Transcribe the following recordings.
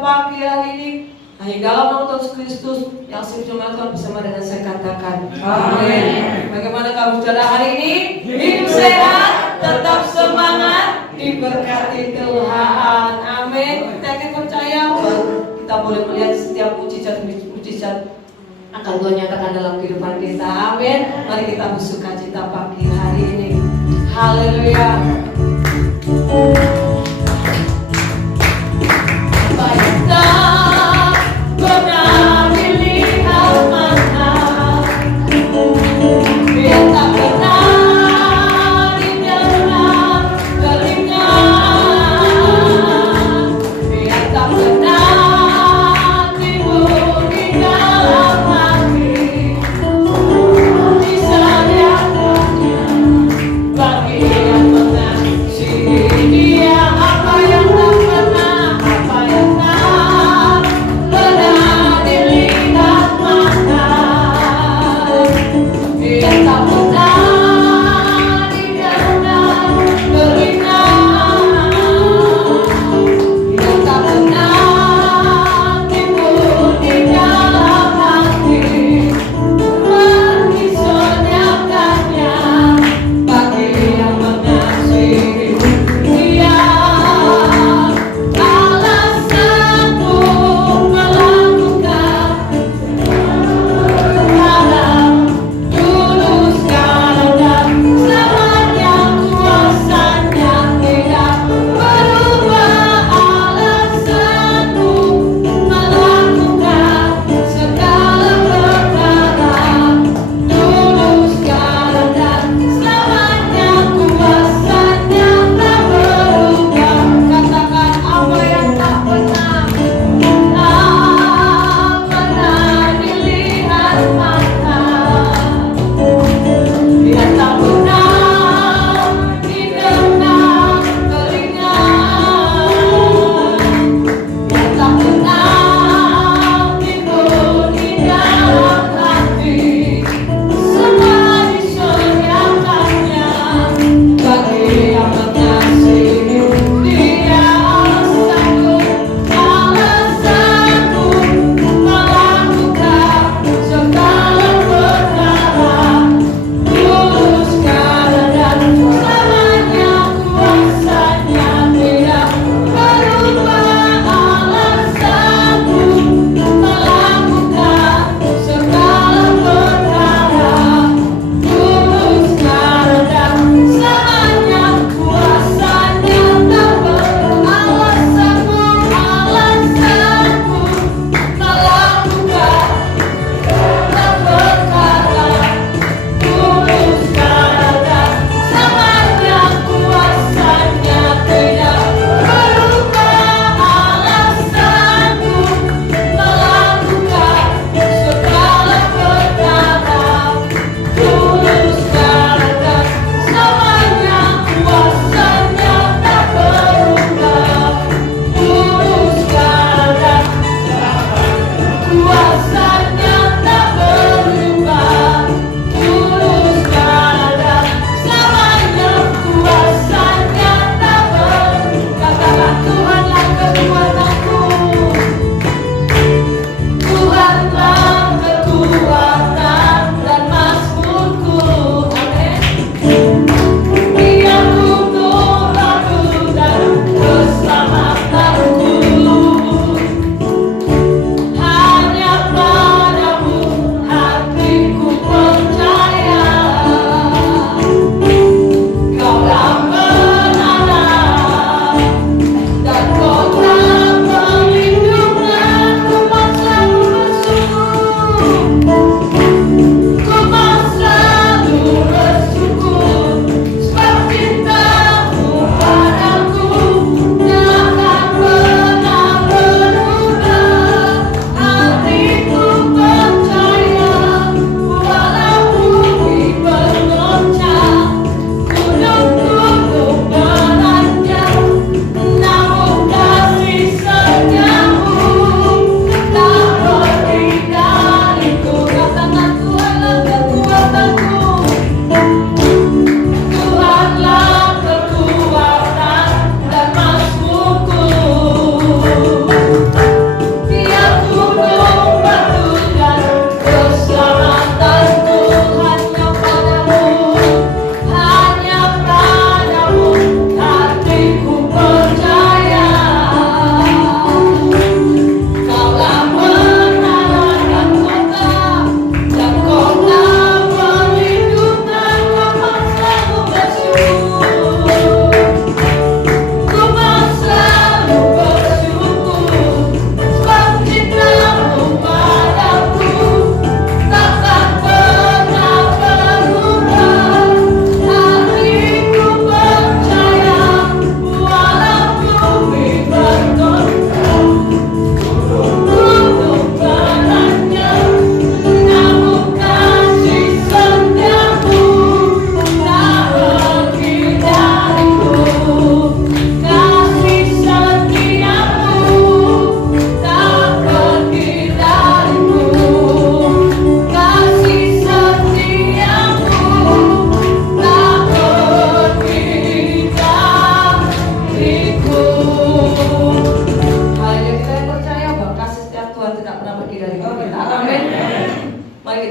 pagi hari ini. Hanya dalam nama Yesus Kristus yang sejumlah bersama dengan saya katakan amin. Bagaimana kamu saudara hari ini? Hidup sehat, tetap semangat, diberkati Tuhan. Amin. Kita akan percaya kita boleh melihat setiap mujizat akan Tuhan nyatakan dalam kehidupan kita. Amin. Mari kita bersuka cita pagi hari ini. Haleluya. Bagi yang menang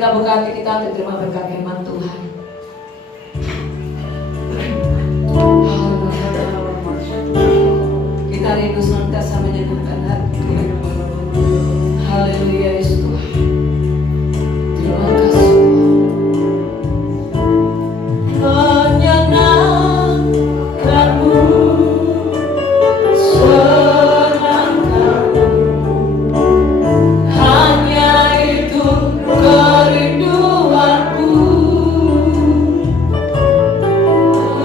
Saudara buka hati kita untuk terima berkat firman Tuhan. Kita rindu senantiasa menyenangkan hati. Haleluya Yesus Tuhan. Terima kasih. Menyenangkanmu, senangkanmu, hanya itu kerinduanku.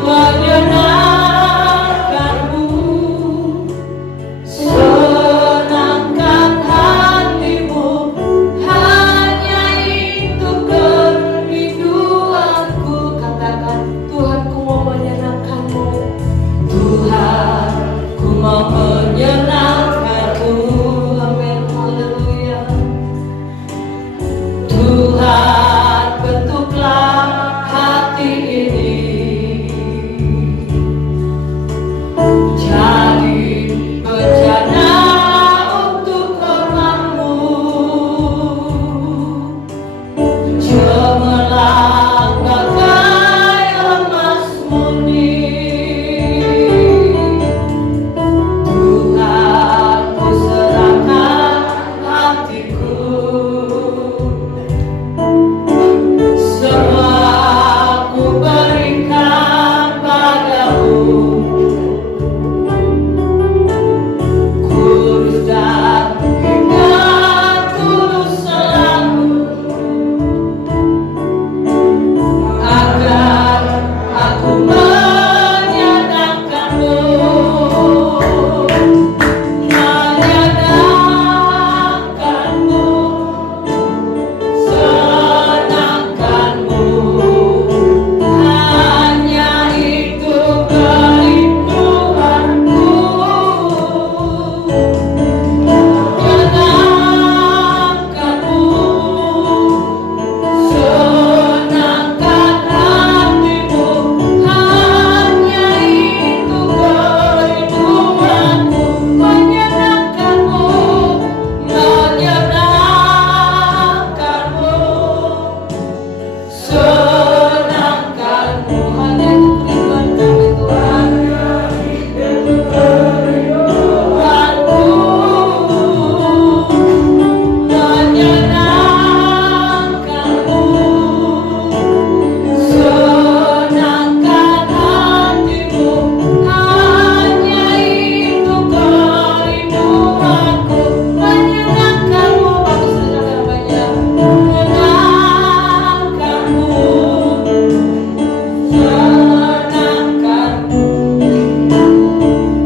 Menyenangkanmu, senangkan hatimu, hanya itu kerinduanku. Katakan, Tuhanku mau menyenangkanmu. Tuhanku mau menyenangkanmu. Amin, haleluya. Tuhan, bentuklah hati ini jadi bejana untuk hormat-Mu, cemerlang bagai emas murni. Tuhan, Ku serahkan hatiku, semua Ku berikan padamu. Kudus dan hingga tulus selalu, agar aku menyenangkanmu. Menyenangkanmu, senangkanmu, hanya itu kerinduanku. Menyenangkanmu, senangkan hatimu, hanya itu kerinduanku. Menyenangkanmu, menyenangkanmu, senangkanmu, hanya itu kerinduan kami Tuhan. Kerinduanku, menyenangkanmu, senangkan hatimu, hanya itu kerinduanku. Menyenangkanmu, bagus saudara banyak. Menyenangkanmu, senangkanmu,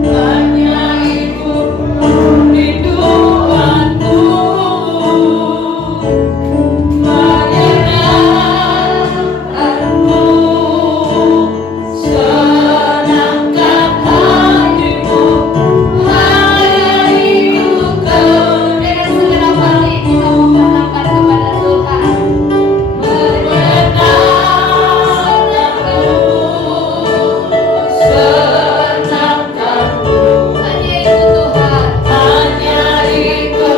hanya itu rinduanku. Menyenangkanmu, senangkan hatimu, hanya itu Dengan segenap hati kita memperkenalkan kepada Tuhan. senangkanmu. Hanya itu Tuhan. Hanya itu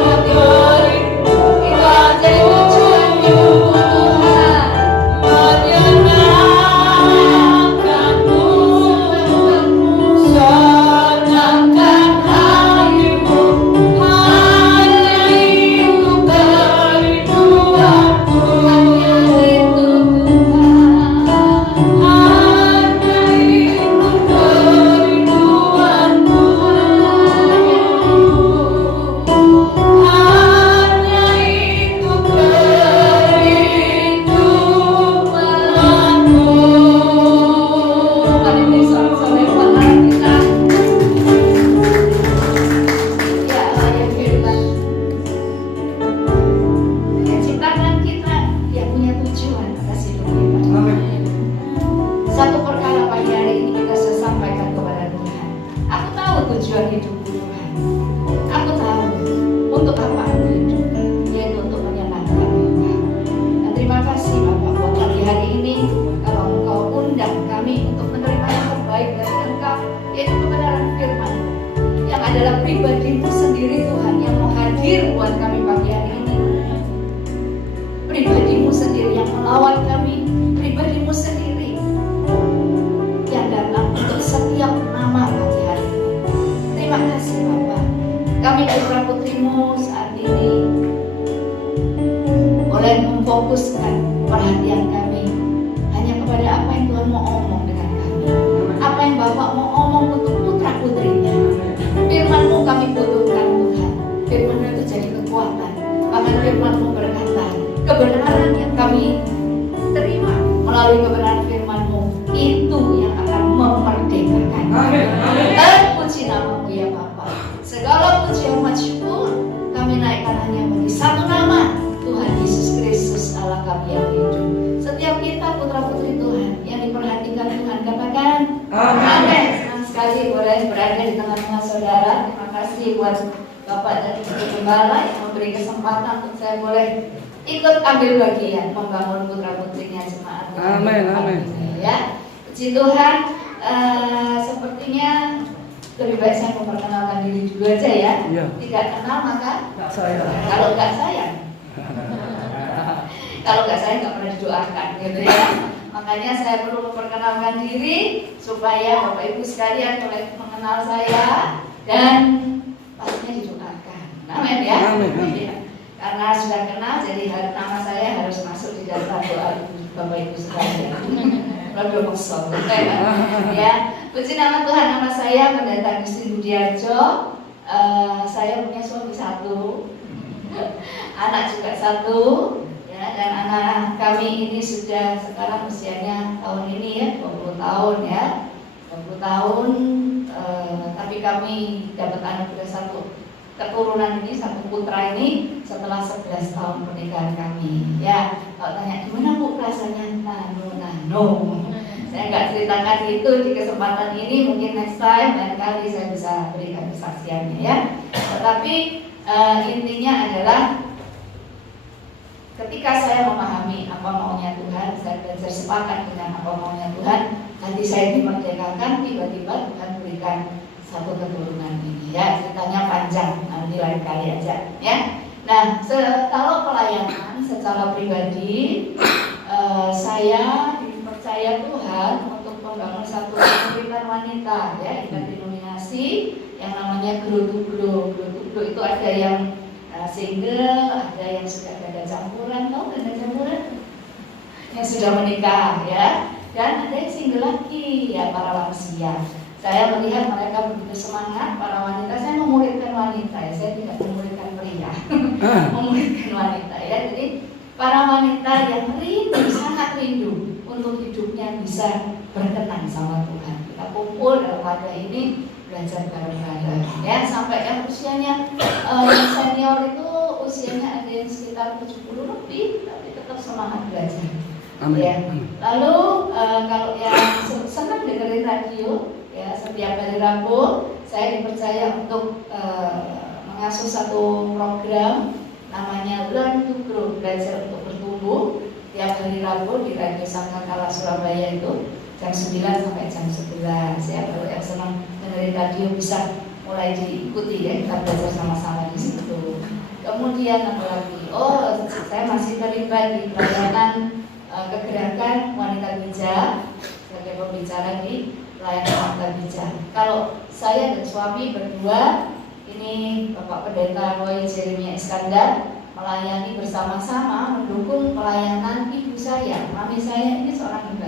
Itulah jadi tujuan hidupku Tuhan. menyenangkanmu, senangkan hatimu, hanya itu kerinduanku. Hanya itu Tuhan. Hanya itu kerinduanku. Hanya itu kerinduanku. Mari bersama-sama Tuhan kita. Ya Allah yang firman, yang ciptakan kita, yang punya tujuan atas hidup kita. Satu perkara pagi hari ini kita saya sampaikan kepada Tuhan. Aku tahu tujuan hidupku Tuhan. Aku tahu untuk apa aku hidup, yaitu untuk menyenangkan Engkau. Dan terima kasih Bapak buat pagi hari ini kalau Engkau undang kami untuk menerima yang terbaik dari Engkau, yaitu kebenaran firman yang adalah pribadi-Mu sendiri Tuhan yang mau hadir buat kami pagi hari ini. Pribadi-Mu sendiri putra putrimu saat ini boleh memfokuskan perhatian kami hanya kepada apa yang Tuhan mau omong dengan kami, apa yang Bapak mau omong untuk putra putrinya. Firman-Mu kami butuhkan Tuhan. Firman-Mu itu jadi kekuatan. Bahkan Firman-Mu berkata, kebenaran yang kami terima melalui kebenaran Firman-Mu itu yang akan memerdekakan. Terpuji nama-Mu ya Bapa. Segala puji hormat syukur kami naikkan hanya bagi satu nama, Tuhan Yesus Kristus Allah kami yang hidup. Setiap kita putra putri Tuhan yang diperhatikan Tuhan, katakan amin. Senang sekali boleh berada di tengah-tengah saudara. Terima kasih buat Bapak dan Ibu Gembala yang memberi kesempatan untuk saya boleh ikut ambil bagian membangun putra putrinya jemaat. Amin, amin. Ya, puji Tuhan. Sepertinya lebih baik saya memperkenalkan diri dulu aja ya. Iya. Tidak kenal maka Saya. kalau nggak sayang. Kalau nggak sayang nggak pernah didoakan, gitu ya. Makanya saya perlu memperkenalkan diri supaya Bapak Ibu sekalian boleh mengenal saya dan pastinya didoakan. Amin ya. Amin. Ya. Karena sudah kenal, jadi nama saya harus masuk di daftar doa Bapak Ibu sekalian. Lalu maksud, ya. Puji nama Tuhan, nama saya Pendeta Gusti Budiarjo. Saya punya suami satu, anak juga satu, ya, dan anak kami ini sudah sekarang usianya tahun ini ya 20 tahun ya, 20 tahun. Tapi kami dapat anugerah satu keturunan ini, satu putra ini setelah 11 tahun pernikahan kami. Ya, kalau tanya gimana Bu rasanya, nano. Saya nggak ceritakan itu di kesempatan ini, mungkin next time lain kali saya bisa berikan kesaksiannya ya. Tetapi intinya adalah ketika saya memahami apa maunya Tuhan, saya belajar sepakat dengan apa maunya Tuhan, nanti saya dimerdekakan, tiba-tiba Tuhan berikan satu keturunan ini ya. Ceritanya panjang, nanti lain kali aja ya. Nah, kalau pelayanan secara pribadi, saya dipercaya Tuhan untuk membangun satu komunitas wanita ya, ikut denominasi yang namanya Grow to Grow. Grow to Grow itu ada yang single, ada yang sudah ganda campuran, tahu ganda campuran? Yang sudah menikah ya, dan ada yang single lagi ya, para lansia. Saya melihat mereka begitu semangat, para wanita. Saya memuridkan wanita ya, saya tidak memuridkan pria, memuridkan wanita ya. Jadi para wanita yang rindu, sangat rindu untuk hidupnya bisa berkenan sama Tuhan. Kita kumpul dalam wadah ini, belajar bareng-bareng ya, sampai yang usianya yang senior itu usianya ada yang sekitar 70 lebih, tapi tetap semangat belajar. Amin. Ya. Lalu kalau yang senang dengerin radio ya, setiap hari Rabu saya dipercaya untuk mengasuh satu program namanya Learn to Grow, belajar untuk bertumbuh, tiap hari Rabu di Radio Sangkakala Surabaya itu jam 9 sampai jam 11 ya. Kalau yang senang dengerin radio bisa mulai diikuti ya, kita belajar sama-sama di situ. Kemudian apa lagi? Saya masih terlibat di pelayanan kegerakan wanita bijak sebagai pembicara di pelayanan wanita bijak. Kalau saya dan suami berdua ini, Bapak Pendeta Roy Jeremia Iskandar, melayani bersama-sama mendukung pelayanan ibu saya. Mami saya ini seorang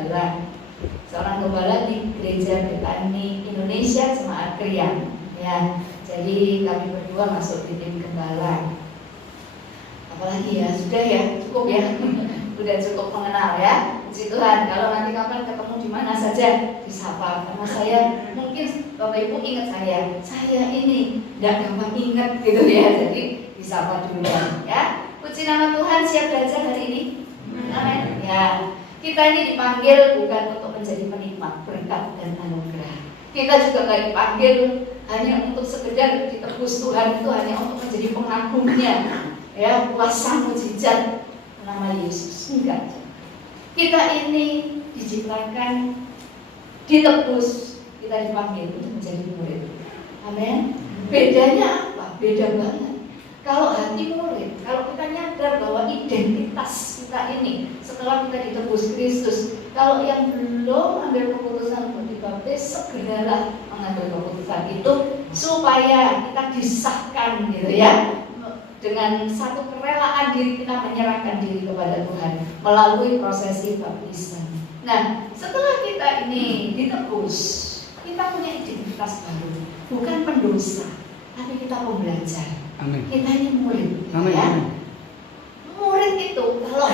gembala di Gereja Betani Indonesia Jemaat Krian ya. Jadi kami berdua masuk di tim gembala. Apalagi ya, sudah ya, cukup ya. Udah cukup mengenal ya. Puji Tuhan, kalau nanti kapan ketemu di mana saja disapa. Karena saya mungkin Bapak Ibu ingat saya ini tidak gampang ingat gitu ya. Jadi disapa dulu ya. Puji nama Tuhan, siap belajar hari ini. Amin. Ya, kita ini dipanggil bukan untuk menjadi penikmat berkat dan anugerah. Kita juga nggak dipanggil hanya untuk sekedar ditebus Tuhan, itu hanya untuk menjadi pengagumnya ya, kuasa mujizat nama Yesus. Enggak. Kita ini diciptakan, ditebus, kita dipanggil untuk menjadi murid. Amin. Bedanya apa? Beda banget. Kalau hati murid, kalau kita nyadar bahwa identitas kita ini setelah kita ditebus Kristus, kalau yang belum ambil keputusan untuk penting segeralah mengambil keputusan itu supaya kita disahkan gitu ya, dengan satu kerelaan diri kita menyerahkan diri kepada Tuhan melalui prosesi baptisan. Nah, setelah kita ini ditebus, kita punya identitas baru, bukan pendosa, tapi kita pembelajar. Amin. Kita ini murid, Amin. ya. Amin. Murid itu kalau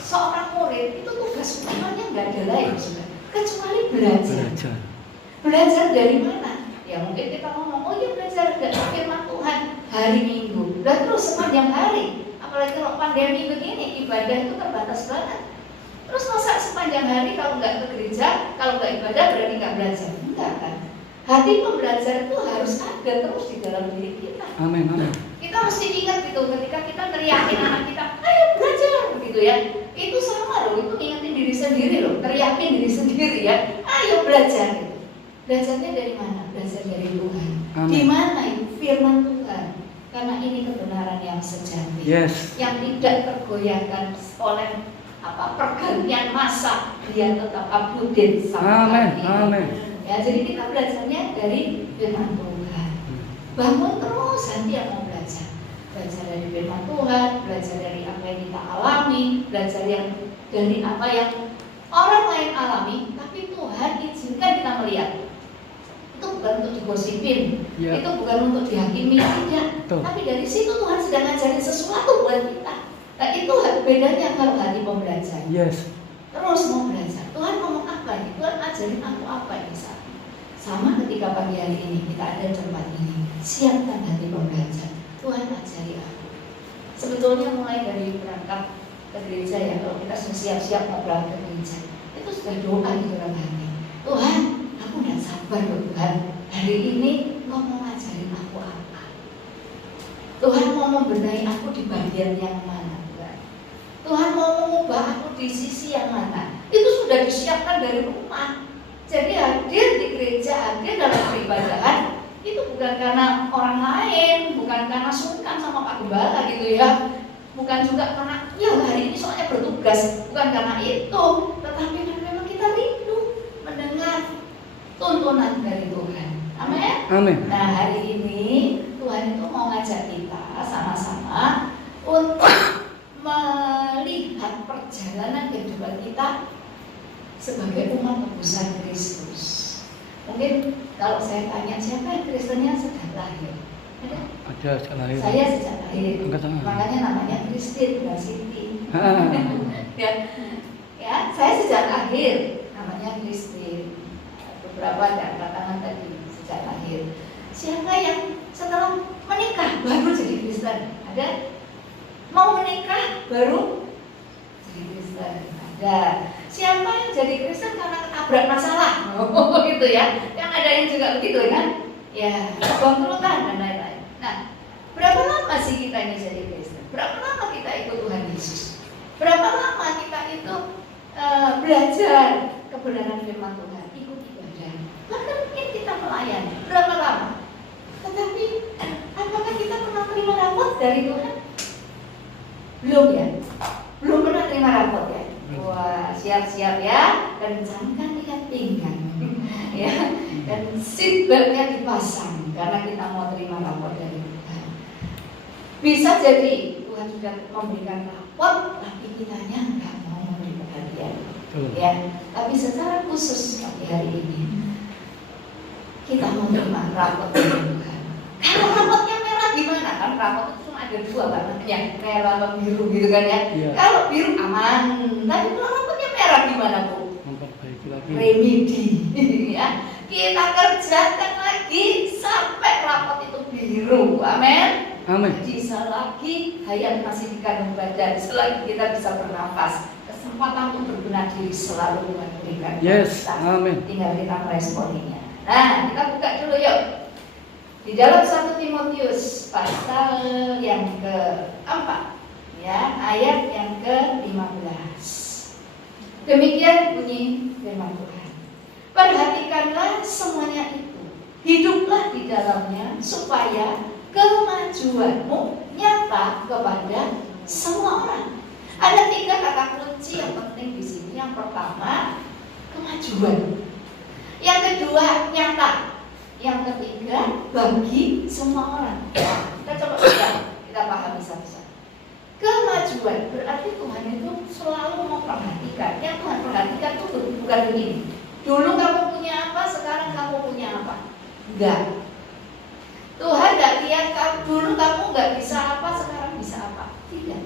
seorang murid itu tugas utamanya nggak ada lain sudah, kecuali belajar. Belajar dari mana? Ya mungkin kita ngomong, oh ya belajar dari firman Tuhan hari Minggu. Dan terus sepanjang hari, apalagi kalau pandemi begini, ibadah itu terbatas banget. Terus masa sepanjang hari kalau nggak ke gereja, kalau nggak ibadah berarti nggak belajar? Enggak kan? Hati pembelajar itu harus ada terus di dalam diri kita. Amin. Amin. Kita mesti ingat gitu ketika kita teriakin anak kita, ayo belajar gitu ya. Itu sama loh, itu ingetin diri sendiri loh, teriakin diri sendiri ya. Ayo belajar gitu. Belajarnya dari mana? Belajar dari Tuhan. Di mana itu firman Tuhan? Karena ini kebenaran yang sejati, Yes. yang tidak tergoyahkan oleh pergantian masa, dia tetap update sampai hari ini. Amin. Ya, jadi kita belajarnya dari firman Tuhan. Bangun terus hati yang mau belajar. Belajar dari firman Tuhan, belajar dari apa yang kita alami, belajar yang dari apa yang orang lain alami, tapi Tuhan izinkan kita melihat. Itu bukan untuk digosipin, Ya. itu bukan untuk dihakimi, tidak. Betul. Tapi dari situ Tuhan sedang ngajarin sesuatu buat kita. Nah itu bedanya kalau hati pembelajar. Yes. Terus mau belajar, Tuhan ngomong apa ini? Tuhan ajarin aku apa ini saat? Sama ketika pagi hari ini kita ada di tempat ini, siapkan hati pembelajar. Tuhan ajari aku. Sebetulnya mulai dari berangkat ke gereja ya, kalau kita sudah siap-siap mau berangkat ke gereja, itu sudah doa di dalam hati. Tuhan, aku udah sabar loh Tuhan. Hari ini Kau mau ngajarin aku apa? Tuhan mau membenahi aku di bagian yang mana Tuhan? Tuhan mau mengubah aku di sisi yang mana? Itu sudah disiapkan dari rumah. Jadi hadir di gereja, hadir dalam peribadahan itu bukan karena orang lain, bukan karena sungkan sama Pak Gembala gitu ya, bukan juga karena ya hari ini soalnya bertugas, bukan karena itu, tetapi memang kita rindu mendengar tuntunan dari Tuhan. Amin. Amin. Nah hari ini Tuhan itu mau ngajak kita sama-sama untuk melihat perjalanan kehidupan kita sebagai umat tebusan Kristus. Mungkin kalau saya tanya siapa yang Kristennya sejak lahir? Ada? Ada sejak lahir. Saya sejak lahir. Angkat tangan. Makanya namanya Kristin, bukan Siti. Ah. Ya, saya sejak lahir namanya Kristin. Beberapa ada angkat tangan tadi sejak lahir. Siapa yang setelah menikah baru jadi Kristen? Ada? Mau menikah baru jadi Kristen? Ada. Siapa yang jadi Kristen karena ketabrak masalah? Oh gitu ya. Yang ada yang juga begitu kan? Ya, bangkrutan dan lain-lain. Nah, berapa lama sih kita ini jadi Kristen? Berapa lama kita ikut Tuhan Yesus? Berapa lama kita itu belajar kebenaran firman Tuhan, ikut ibadah? Bahkan mungkin kita melayani. Berapa lama? Tetapi apakah kita pernah terima rapot dari Tuhan? Belum ya? Belum pernah terima rapot ya? Wah, siap-siap ya, kencangkan ikat pinggang ya, dan seatbeltnya dipasang karena kita mau terima rapor dari Tuhan. Bisa jadi Tuhan sudah memberikan rapor, tapi kitanya nggak mau memberi perhatian, ya. Tapi secara khusus pagi hari ini kita mau terima rapor dari Tuhan. Kalau rapotnya merah gimana? Kan rapor itu cuma ada dua warnanya, merah atau biru gitu kan ya. Iya. Kalau biru aman, tapi kalau rapotnya merah gimana Bu? Memperbaiki lagi. Remedi ya. Kita kerjakan lagi sampai rapot itu biru. Amin. Amin. Bisa lagi hayat masih di kandung badan, selagi kita bisa bernafas. Kesempatan untuk berbenah diri selalu Tuhan berikan. Yes. Kita Amin. tinggal kita meresponinya. Nah, kita buka dulu yuk. Di dalam 1 Timotius pasal yang ke-4 ya, ayat yang ke-15. Demikian bunyi firman Tuhan. Perhatikanlah semuanya itu, hiduplah di dalamnya supaya kemajuanmu nyata kepada semua orang. Ada 3 kata kunci yang penting di sini. Yang pertama, kemajuan. Yang kedua, nyata. Yang ketiga, bagi semua orang. Kita coba kita pahami satu-satu. Kemajuan berarti Tuhan itu selalu memperhatikan. Yang Tuhan perhatikan itu bukan begini. Dulu kamu punya apa, sekarang kamu punya apa? Enggak. Tuhan enggak lihat dulu kamu enggak bisa apa, sekarang bisa apa. Tidak.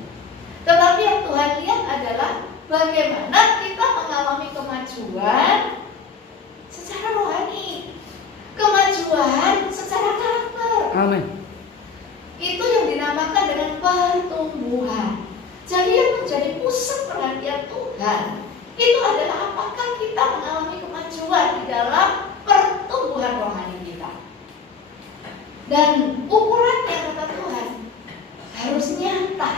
Tetapi yang Tuhan lihat adalah bagaimana kita mengalami kemajuan secara rohani, kemajuan secara karakter. Amin. Itu yang dinamakan dengan pertumbuhan. Jadi yang menjadi pusat perhatian Tuhan itu adalah apakah kita mengalami kemajuan di dalam pertumbuhan rohani kita. Dan ukurannya kata Tuhan harus nyata.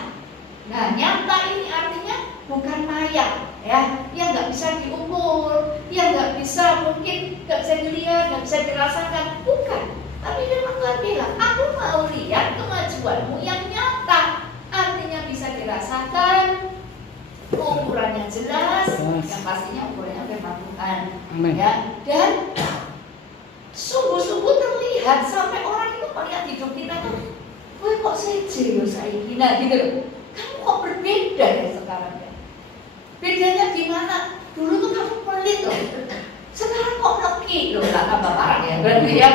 Nah, nyata ini artinya bukan maya, ya, yang nggak bisa diukur, yang nggak bisa mungkin nggak bisa dilihat, nggak bisa dirasakan, bukan. Tapi memang Tuhan bilang, aku mau lihat kemajuanmu yang nyata, artinya bisa dirasakan, ukurannya jelas, yang pastinya ukurannya memang Tuhan. Amin. Ya, dan sungguh-sungguh terlihat sampai orang itu melihat hidup kita tuh, wah kok seje saya gina gitu loh. Kamu kok berbeda ya sekarang ya? Bedanya gimana? Dulu tuh kamu pelit loh, sekarang kok leki loh, nggak tambah parah ya, berarti ya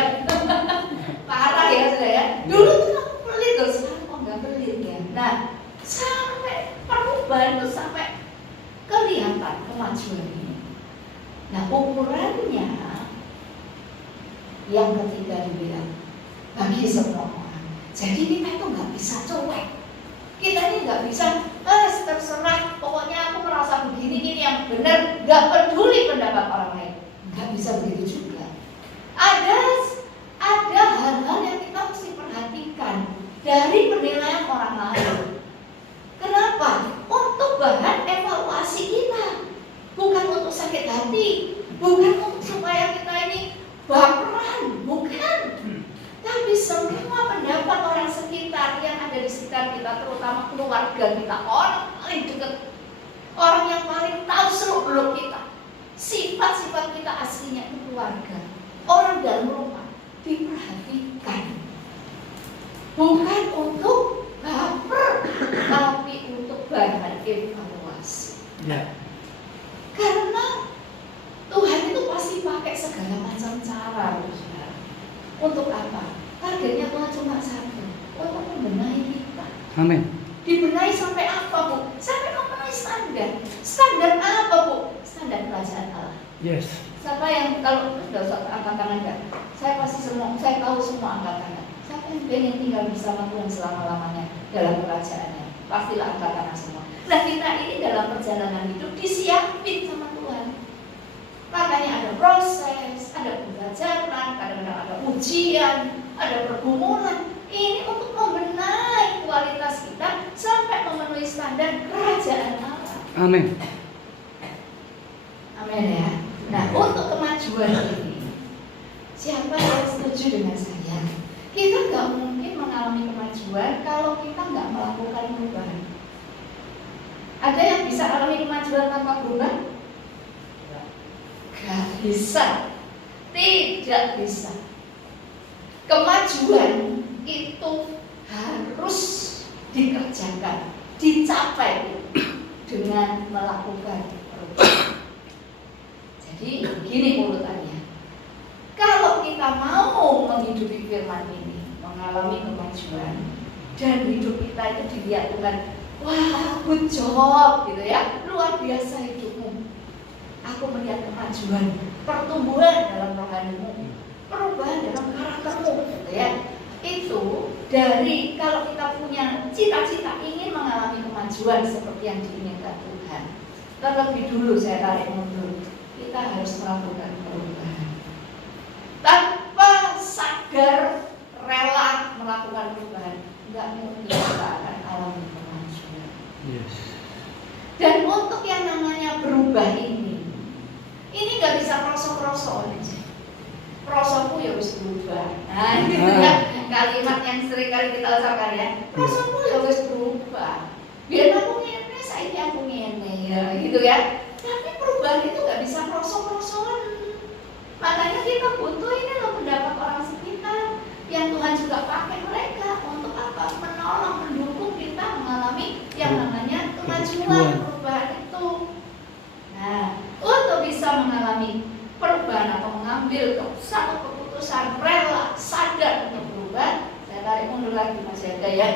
parah ya sudah ya. Dulu tuh kamu pelit loh, sekarang kok nggak pelit ya. Nah, sampai perubahan tuh sampai kelihatan kemajuan ini. Nah, ukurannya yang ketiga dibilang bagi semua orang. Jadi kita itu nggak bisa cuek. Kita ini nggak bisa terserah. Pokoknya aku merasa begini ini yang benar. Nggak peduli pendapat orang lain. Nggak bisa begitu juga. Ada hal-hal yang kita mesti perhatikan dari penilaian orang lain. Kenapa? Untuk bahan evaluasi kita, bukan untuk sakit hati, bukan untuk supaya kita ini baperan, bukan. Tapi semua pendapat orang sekitar yang ada di sekitar kita, terutama keluarga kita, orang paling dekat, orang yang paling tahu seluk-beluk kita, sifat-sifat kita aslinya itu keluarga, orang dalam rumah, diperhatikan. Bukan untuk baper, tapi untuk bahan evaluasi. Ya. Karena Tuhan itu pasti pakai segala macam cara, saudara. Untuk apa? Targetnya Tuhan cuma satu, untuk membenahi kita. Amin. Dibenahi sampai apa, Bu? Sampai memenuhi standar. Standar apa, Bu? Standar kerajaan Allah. Yes. Siapa yang kalau sudah usah angkat tangan enggak? Saya tahu semua angkat tangan. Siapa yang pengen tinggal bersama Tuhan selama-lamanya dalam kerajaannya? Pastilah angkat tangan semua. Nah, kita ini dalam perjalanan hidup disiapin sama Tuhan. Makanya ada proses, ada pembelajaran, kadang-kadang ada ujian, ada pergumulan. Ini untuk membenahi kualitas kita sampai memenuhi standar kerajaan Allah. Amin. Amin ya. Nah, untuk kemajuan ini, siapa yang setuju dengan saya? Kita nggak mungkin mengalami kemajuan kalau kita nggak melakukan perubahan. Ada yang bisa alami kemajuan tanpa berubah? Gak bisa, tidak bisa. Kemajuan itu harus dikerjakan, dicapai dengan melakukan perubahan. Jadi begini urutannya. Kalau kita mau menghidupi firman ini, mengalami kemajuan, dan hidup kita itu dilihat Tuhan, wah, good job gitu ya, luar biasa hidupmu. Aku melihat kemajuan, pertumbuhan dalam rohanimu, perubahan dalam karaktermu, gitu ya. Itu dari kalau kita punya cita-cita ingin mengalami kemajuan seperti yang diinginkan Tuhan. Terlebih dulu saya tarik mundur, kita harus melakukan perubahan. Tanpa sadar, rela melakukan perubahan, nggak mungkin kita akan alami kemajuan. Yes. Dan untuk yang namanya berubah ini nggak bisa krosok-krosok aja. Prosokku ya harus berubah. Nah, gitu ya kalimat yang sering kali kita ucapkan ya. Prosokku ya harus berubah. Biar aku ngene, saiki aku ngene ya, gitu ya. Tapi perubahan itu nggak bisa krosok-krosokan. Maka kita butuh ini loh pendapat orang sekitar yang Tuhan juga pakai mereka untuk apa? Menolong, mendukung kita mengalami yang namanya kemajuan, perubahan itu. Nah, untuk bisa mengalami perubahan atau mengambil satu keputusan rela, sadar untuk berubah, saya tarik mundur lagi Mas Yaga ya,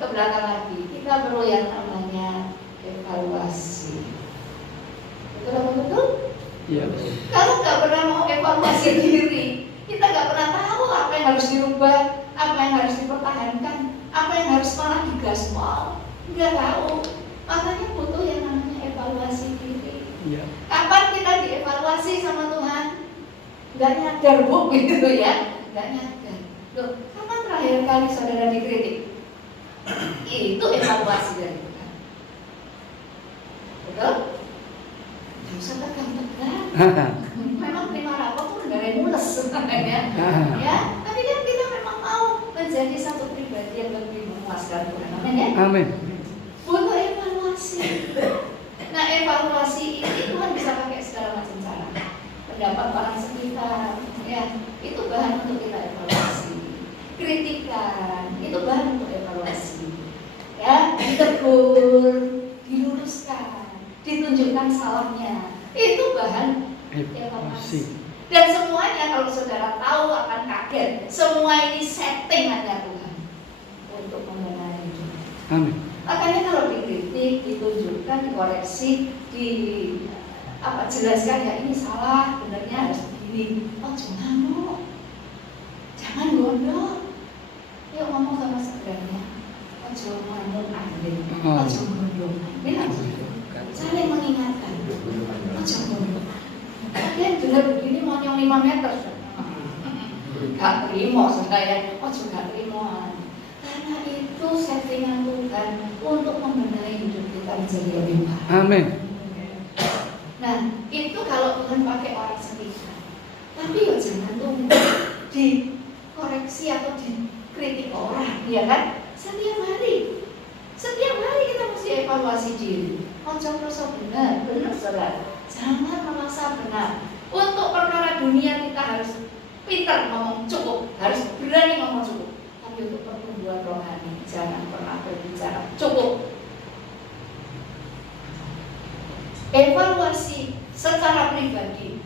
ke belakang lagi. Kita perlu yang namanya evaluasi. Betul apa betul? Iya. Kalau nggak pernah mau evaluasi diri, kita nggak pernah tahu apa yang harus dirubah, apa yang harus dipertahankan, apa yang harus malah digaspol. Nggak tahu. Makanya butuh yang namanya evaluasi diri. Iya. Kapan kita dievaluasi sama Tuhan? Nggak nyadar bu, gitu ya? Nggak nyadar. Loh, kapan terakhir kali saudara dikritik? Itu evaluasi dari Tuhan. Betul? Gak usah tegang-tegang. Memang terima rapor tuh negara mules sebenarnya. Ya, tapi kan kita memang mau menjadi satu pribadi yang lebih memuaskan Tuhan. Amin ya? Amin. Butuh evaluasi. Nah, evaluasi ini Tuhan bisa pakai segala macam cara. Pendapat orang sekitar, ya, itu bahan untuk kita evaluasi. Kritikan, itu bahan untuk evaluasi. Ya, ditegur, diluruskan, ditunjukkan salahnya. Itu bahan evaluasi. Dan semuanya kalau saudara tahu akan kaget. Semua ini settingannya Tuhan untuk membenahi hidup. Amin. Makanya kalau dikritik, ditunjukkan, dikoreksi, jelaskan ya ini salah, benernya harus begini. Oh jangan gondok. Yuk ngomong sama saudaranya. Oh jangan gondok, oh jangan gondok. Bilang saling mengingatkan. Oh jangan gondok. Dia dengar begini mau nyong 5 meter. Gak terima saya. Oh juga terima. Karena itu settingan Tuhan untuk membenahi hidup kita menjadi lebih baik. Amin. Nah, itu kalau Tuhan pakai orang sekitar. Tapi ya jangan tunggu dikoreksi atau dikritik orang, ya kan? Setiap hari kita mesti evaluasi diri. Ojo merasa benar saudara. Jangan merasa benar. Untuk perkara dunia kita harus pintar ngomong cukup, harus berani ngomong cukup. Tapi untuk pertumbuhan rohani jangan pernah berbicara cukup. Evaluasi secara pribadi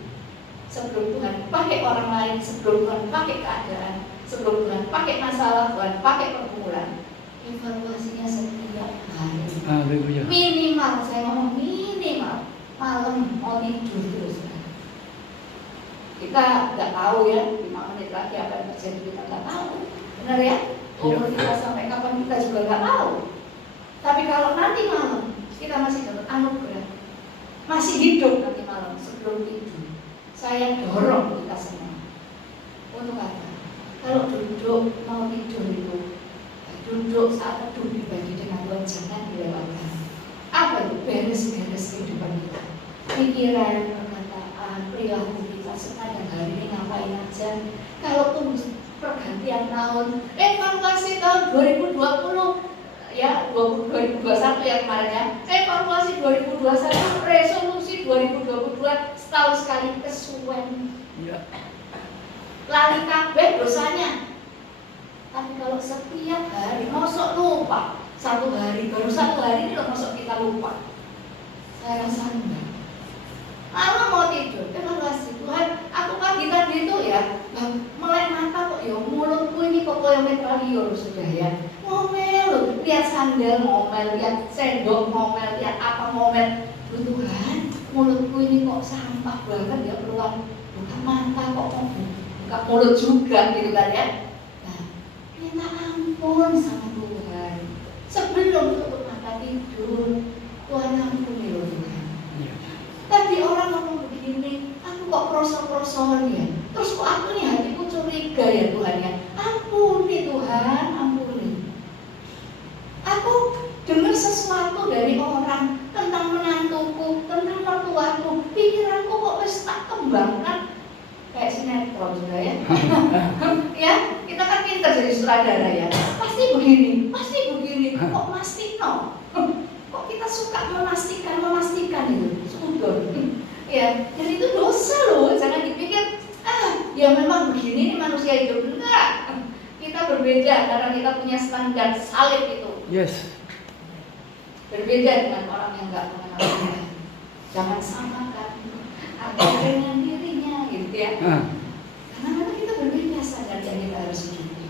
sebelum Tuhan pakai orang lain, sebelum Tuhan pakai keadaan, sebelum Tuhan pakai masalah, Tuhan pakai pergumulan. Evaluasinya setiap hari. Haleluya. Minimal, saya ngomong minimal malam mau tidur terus. Kita nggak tahu ya 5 menit lagi apa yang terjadi, kita nggak tahu. Benar ya? Umur kita sampai kapan kita juga nggak tahu. Tapi kalau nanti malam kita masih dapat anugerah, masih hidup nanti malam sebelum tidur, saya dorong kita semua untuk apa? Kalau duduk mau tidur itu, duduk saat teduh dibagi dengan Tuhan jangan dilewatkan. Apa itu? Beres-beres kehidupan kita, pikiran, perkataan, perilaku kita sepanjang hari ini ngapain aja. Kalau tunggu pergantian tahun, evaluasi tahun 2020 ya 2021 ya kemarin ya, evaluasi 2021, resolusi 2022 setahun sekali kesuwen. Iya. Lali kabeh dosanya. Tapi kalau setiap hari mosok lupa, satu hari baru satu hari ini loh mosok kita lupa. Saya rasa enggak. Malam mau tidur, evaluasi Tuhan. Aku pagi tadi itu ya, melek mata kok ya mulutku ini kok koyo metralio sudah ya. Ngomel loh, lihat sandal ngomel, lihat sendok ngomel, lihat apa ngomel. Tuhan, mulutku ini kok sampah banget ya, peluang buka mata kok buka mulut juga gitu kan ya. Nah, minta ampun sama Tuhan. Sebelum tutup mata tidur, Tuhan ampuni loh Tuhan. Tadi orang ngomong begini, aku kok prosok-prosokan ya. Terus kok aku nih hatiku curiga ya Tuhan ya. Ampuni Tuhan, ampuni. Aku dengar sesuatu dari orang tentang menantuku, tentang mertuaku. Pikiranku kok wis tak kembangkan kayak sinetron juga ya. Ya, kita kan pintar jadi sutradara ya. Pasti begini. Kok pasti no? Kok kita suka memastikan itu sudut. Ya, dan itu dosa loh. Jangan dipikir manusia itu. Enggak. Kita berbeda karena kita punya standar salib itu. Yes. Berbeda dengan orang yang enggak mengenal Tuhan. Jangan samakan ada dengan dirinya gitu ya. Karena memang kita berbeda standar yang kita harus hidupi.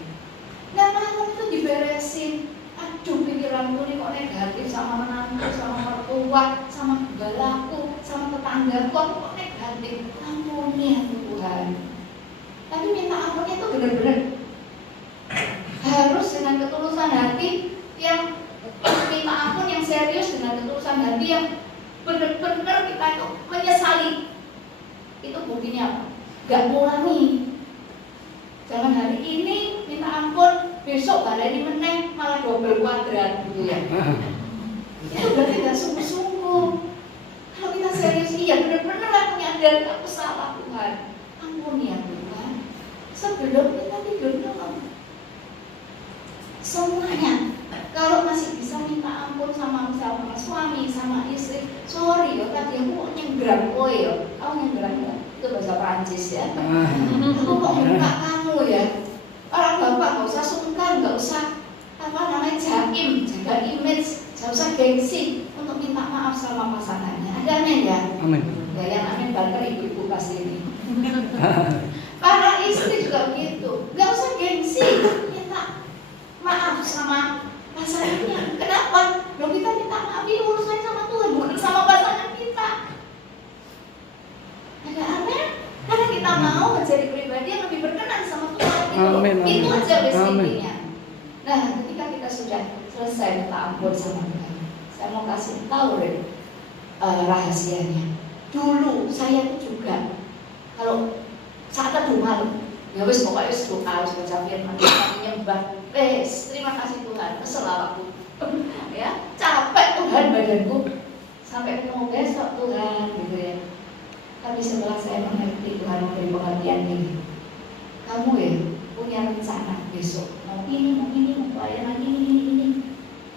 Nah, malam itu diberesin. Aduh, pikiranku ini kok negatif sama menantu, sama mertua, sama gembalaku, sama tetanggaku, aku kok negatif. Ampuni aku Tuhan. Tapi minta ampunnya itu benar-benar harus dengan ketulusan hati, yang minta ampun yang serius dengan ketulusan hati yang benar-benar kita itu menyesali. Itu buktinya apa? Gak ngulangi. Jangan hari ini minta ampun, besok hari ini meneng malah double kuadrat gitu ya. Itu berarti gak sungguh-sungguh. Kalau kita serius, iya benar-benar aku nyadar aku salah Tuhan. Ampuni ya Tuhan. Sebelum kita tidur malam, semuanya. Kalau masih bisa minta ampun sama suami, sama istri, sorry yo, tadi aku kok nyenggeram kowe yo. Kamu nyenggeram enggak? Itu bahasa Prancis ya. Aku kok minta kamu ya. Orang bapak nggak usah sungkan, nggak usah jaim, jaga image, nggak usah gengsi untuk minta maaf sama pasangannya. Ada amin ya? Amin. Ya yang amin banter ibu-ibu pasti ini. Para istri juga begitu, nggak usah gengsi minta maaf sama pasangannya. Kenapa? Loh, kita minta maaf ini urusan sama Tuhan, bukan sama pasangan kita. Ada amin? Karena kita mau menjadi pribadi yang lebih berkenan sama Tuhan. Amin, Itu amin. aja basicnya. Nah, ketika kita sudah selesai minta ampun sama Tuhan, saya mau kasih tahu rahasianya. Dulu saya itu juga kalau saat teduh malam, ya wis pokoknya wis doa, wis baca firman, menyembah, terima kasih Tuhan, kesel aku. Ya, capek Tuhan badanku. Sampai ketemu besok Tuhan gitu ya. Tapi setelah saya mengerti Tuhan memberi pengertian ini, kamu ya punya rencana besok mau pelayanan ini.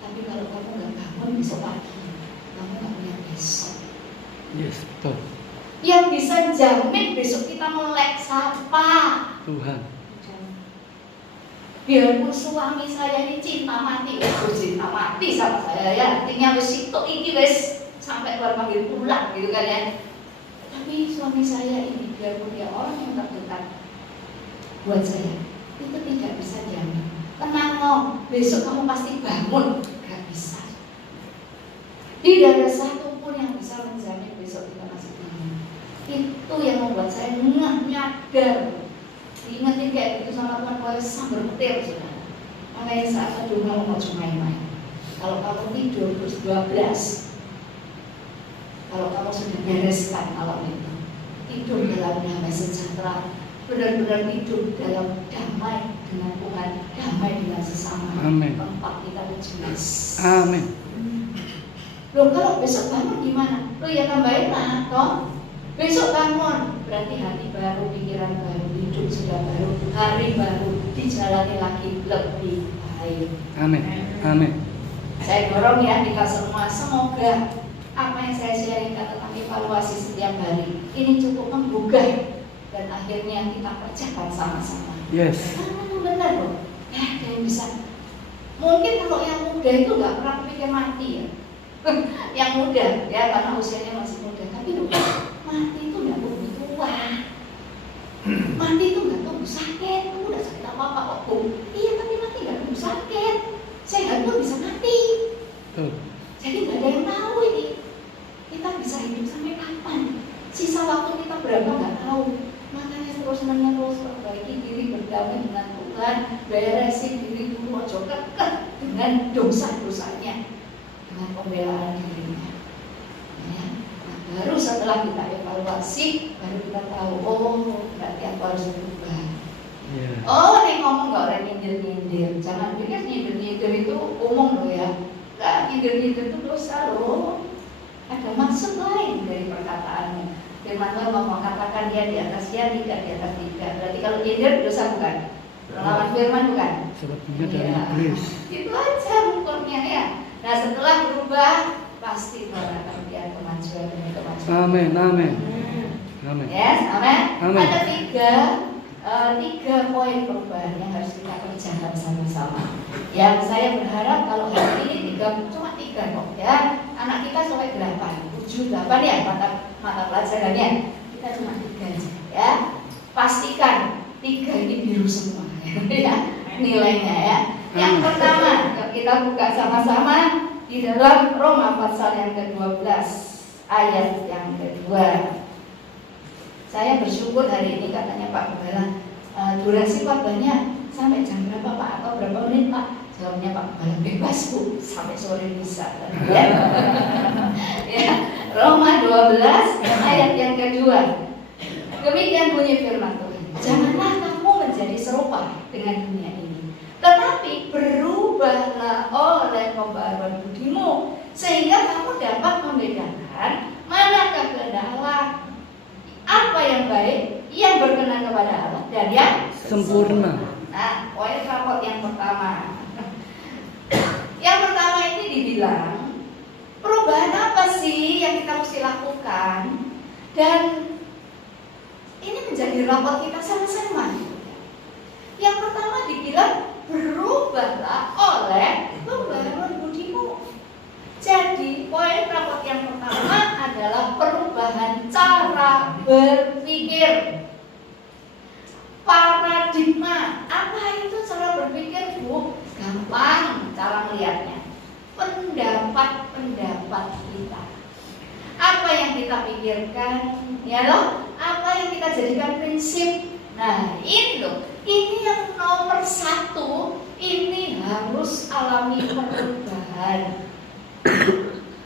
Tapi kalau kamu nggak bangun besok pagi, kamu nggak punya besok. Yes, betul. Yang bisa jamin besok kita melek siapa? Tuhan. Biarpun suami saya ini cinta mati sama saya ya, artinya wis itu iki wis sampai keluar panggil pulang gitu kan ya. Tapi suami saya ini biarpun dia orang yang terdekat buat saya, itu tidak bisa jamin. Tenang loh, besok kamu pasti bangun, gak bisa. Tidak ada satu pun yang bisa menjamin besok kita masih bangun. Itu yang membuat saya nyadar. Diingetin kayak gitu sama Tuhan, kalau sambar petir sudah. Makanya saat teduh malam mau cuma main. Kalau kamu tidur terus 12, kalau kamu sudah bereskan malam itu, tidur dalam damai sejahtera, benar-benar tidur dalam damai dengan Tuhan, damai dengan sesama. Amin. Tempat kita jelas. Amin. Loh, kalau besok bangun gimana? Loh ya tambahin lah, toh. Besok bangun, berarti hati baru, pikiran baru, hidup sudah baru, hari baru, dijalani lagi lebih baik. Amin. Amin. Saya dorong ya kita semua, semoga apa yang saya sharingkan tentang evaluasi setiap hari ini cukup menggugah dan akhirnya kita kerjakan sama-sama. Yes. Karena benar loh, ya ada yang bisa. Mungkin kalau yang muda itu nggak pernah pikir mati ya. Yang muda ya karena usianya masih muda, tapi loh, mati itu nggak tunggu tua. Mati itu nggak tunggu sakit. Kamu udah sakit apa kok Bu? Iya, tapi mati nggak tunggu sakit. Sehat pun bisa mati. Jadi nggak ada yang tahu ini. Kita bisa hidup sampai kapan? Sisa waktu kita berapa nggak tahu. Makanya terus menerus perbaiki diri, berdamai dengan Tuhan, beresin diri dulu, ojo kekeh dengan dosa-dosanya, dengan pembelaan dirinya. Ya. Nah, baru setelah kita evaluasi, baru kita tahu, oh berarti aku harus berubah. Yeah. Oh, ini ngomong nggak orang nyindir-nyindir. Jangan pikir nyindir-nyindir itu umum loh ya. Nggak, nyindir-nyindir itu dosa loh. Ada maksud lain dari perkataannya. Firman Tuhan mau mengatakan dia di atas dia, tidak di atas tidak. Berarti kalau nyindir dosa bukan? Melawan firman bukan? Sebabnya dari Ya, iblis. itu aja ukurnya ya. Nah setelah berubah, pasti Tuhan akan lihat kemajuan demi kemajuan. Amin. Amin. Amin. Yes, amin. Amin. Ada 3 3 poin perubahan yang harus kita kerjakan sama-sama. Yang saya berharap kalau hari ini cuma 3 kok ya. Anak kita sampai 8, 7, 8 ya mata pelajarannya. Kita cuma 3 aja ya. Pastikan 3 ini biru semua ya nilainya ya. Yang pertama kita buka sama-sama di dalam Roma pasal yang ke-12 ayat yang kedua. Saya bersyukur hari ini katanya Pak Gembala, durasi khotbahnya sampai jam berapa Pak? Atau berapa menit Pak? Jawabnya Pak Gembala, bebas Bu, sampai sore bisa. Ya. Ya. Roma 12 ayat yang kedua. Demikian bunyi firman Tuhan. Janganlah kamu menjadi serupa dengan dunia ini, tetapi berubahlah oleh pembaharuan budimu, sehingga kamu dapat membedakan manakah kehendak Allah, apa yang baik, yang berkenan kepada Allah, dan yang Sempurna. Nah, poin rapot yang pertama. Yang pertama ini dibilang perubahan apa sih yang kita mesti lakukan, dan ini menjadi rapot kita sama-sama. Yang pertama dibilang berubahlah oleh pembaharuan budimu. Jadi poin rapot yang pertama adalah perubahan cara berpikir, paradigma. Apa itu cara berpikir Bu? Gampang cara melihatnya. Pendapat kita. Apa yang kita pikirkan, ya loh? Apa yang kita jadikan prinsip? Nah ini loh, ini yang nomor 1. Ini harus alami perubahan.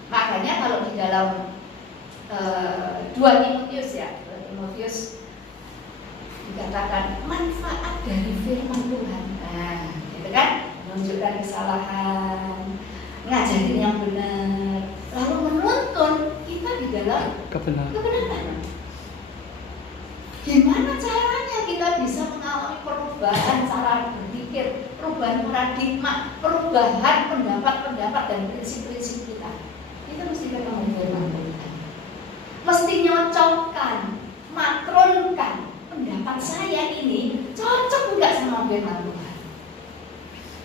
Makanya kalau di dalam 2 Timotius ya, 2 Timotius dikatakan manfaat dari firman Tuhan. Nah, gitu kan? Menunjukkan kesalahan, ngajarin yang benar, lalu menuntun kita di dalam kebenaran. Gimana caranya kita bisa mengalami perubahan cara berpikir, perubahan paradigma, perubahan pendapat-pendapat dan prinsip-prinsip kita? Kita mesti ketemu firman Tuhan. Mesti nyocokkan, makronkan pendapat saya ini cocok enggak sama firman Tuhan.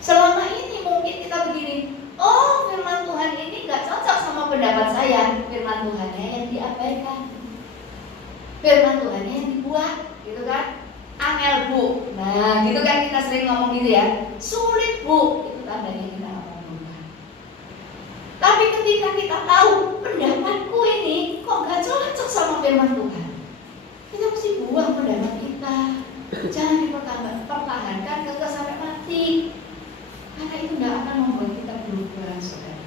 Selama ini mungkin kita begini, oh firman Tuhan ini enggak cocok sama pendapat saya, firman Tuhannya yang diabaikan, firman Tuhannya yang dibuat, gitu kan? Angel Bu, nah gitu kan kita sering ngomong gitu ya, sulit Bu, itu tandanya kita ngomong Tuhan. Tapi ketika kita tahu pendapatku ini kok gak cocok sama firman Tuhan, kita mesti buang pendapat kita, jangan dipertahankan kekal sampai mati, karena itu gak akan membuat kita berubah, saudara.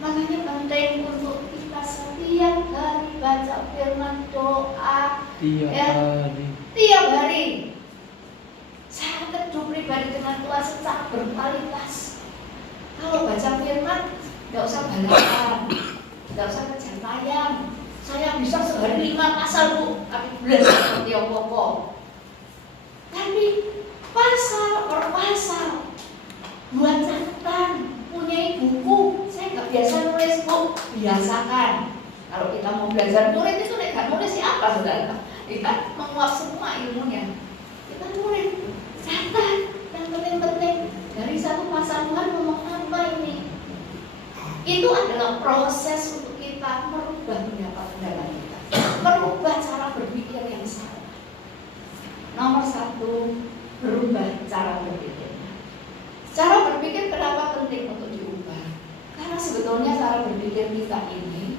Makanya penting untuk kita setiap hari baca firman, doa, tiap hari. Saya teduh pribadi dengan Tuhan secara berkualitas. Kalau baca firman, nggak usah balapan, nggak usah kejar tayang. Saya bisa sehari 5 pasal Bu, tapi belas seperti apa-apa. Tapi pasal per pasal, buat catatan, punya buku. Saya nggak biasa nulis Bu, biasakan. Kalau kita mau belajar nulis itu nggak nulis siapa saudara? Kita menguap semua ilmunya. Kita nulis, catat yang penting-penting dari satu pasal Tuhan ngomong apa ini. Itu adalah proses untuk kita merubah pendapat kita, merubah cara berpikir yang salah. Nomor 1, berubah cara berpikir. Cara berpikir kenapa penting untuk diubah? Karena sebetulnya cara berpikir kita ini,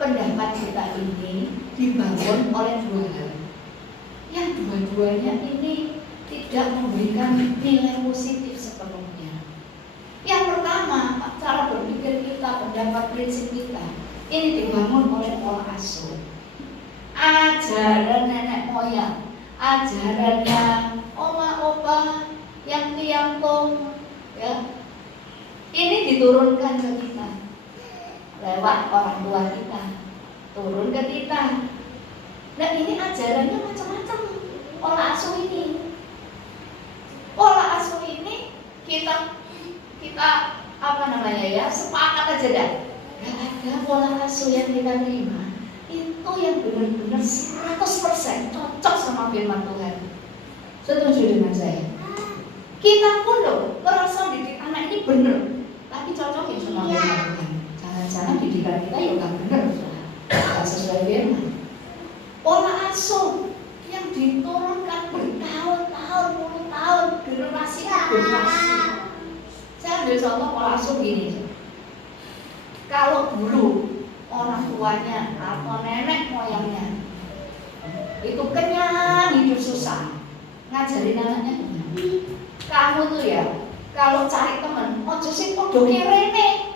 pendapat kita ini dibangun oleh 2 hal yang dua-duanya ini tidak memberikan nilai positif sepenuhnya. Yang pertama, cara berpikir kita, pendapat prinsip kita ini dibangun oleh pola asuh, ajaran nenek moyang, ajarannya oma opa, yang tiangkong, ya. Ini diturunkan ke kita lewat orang tua kita, turun ke kita. Nah ini ajarannya macam-macam. Pola asuh ini, kita apa namanya ya, sepakat aja dah. Gak ada pola asuh yang kita terima itu yang benar-benar 100% cocok sama firman Tuhan. Setuju dengan saya? Kita pun loh merasa didik anak ini benar, tapi cocokin sama firman Tuhan. Jangan-jangan didikan kita ya nggak benar, nggak sesuai firman. Pola asuh yang diturunkan bertahun-tahun, puluh tahun, generasi ke generasi. Saya ambil contoh pola asuh gini. Kalau dulu orang tuanya atau nenek moyangnya itu kenyang hidup susah, ngajarin anaknya gimana? Kamu tuh ya, kalau cari teman, ojo sing podo rene.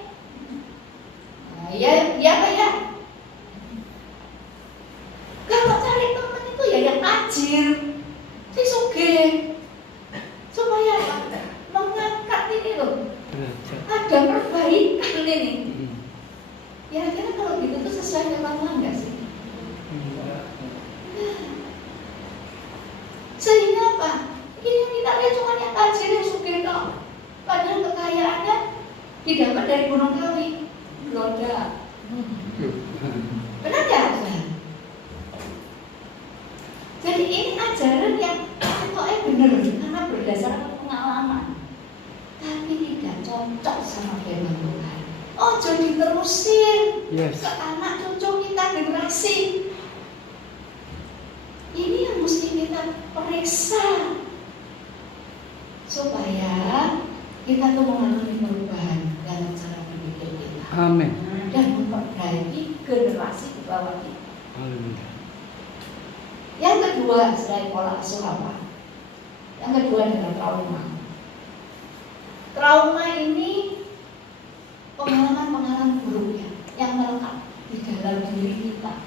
Nah, ya kayak kalau cari teman itu ya yang tajir, si sugih, supaya mengangkat ini loh, ada perbaikan ini. Ya kira kalau gitu tuh sesuai dengan Tuhan nggak sih? Sehingga apa? Ini yang kita lihat cuma yang tajir yang sugih dong. Padahal kekayaannya didapat dari Gunung Kawi, Bloda. Benar nggak? Jadi ini ajaran yang pokoknya benar karena berdasarkan pengalaman, tapi tidak cocok sama firman Tuhan. Oh, jadi terusin ke anak cucu kita generasi. Ini yang mesti kita periksa supaya kita tuh mengalami perubahan dalam cara berpikir kita. Amin. Dan memperbaiki generasi di bawah kita. Amin. Yang kedua selain pola asuh apa? Yang kedua adalah trauma. Trauma ini pengalaman-pengalaman buruk ya, yang melekat di dalam diri kita.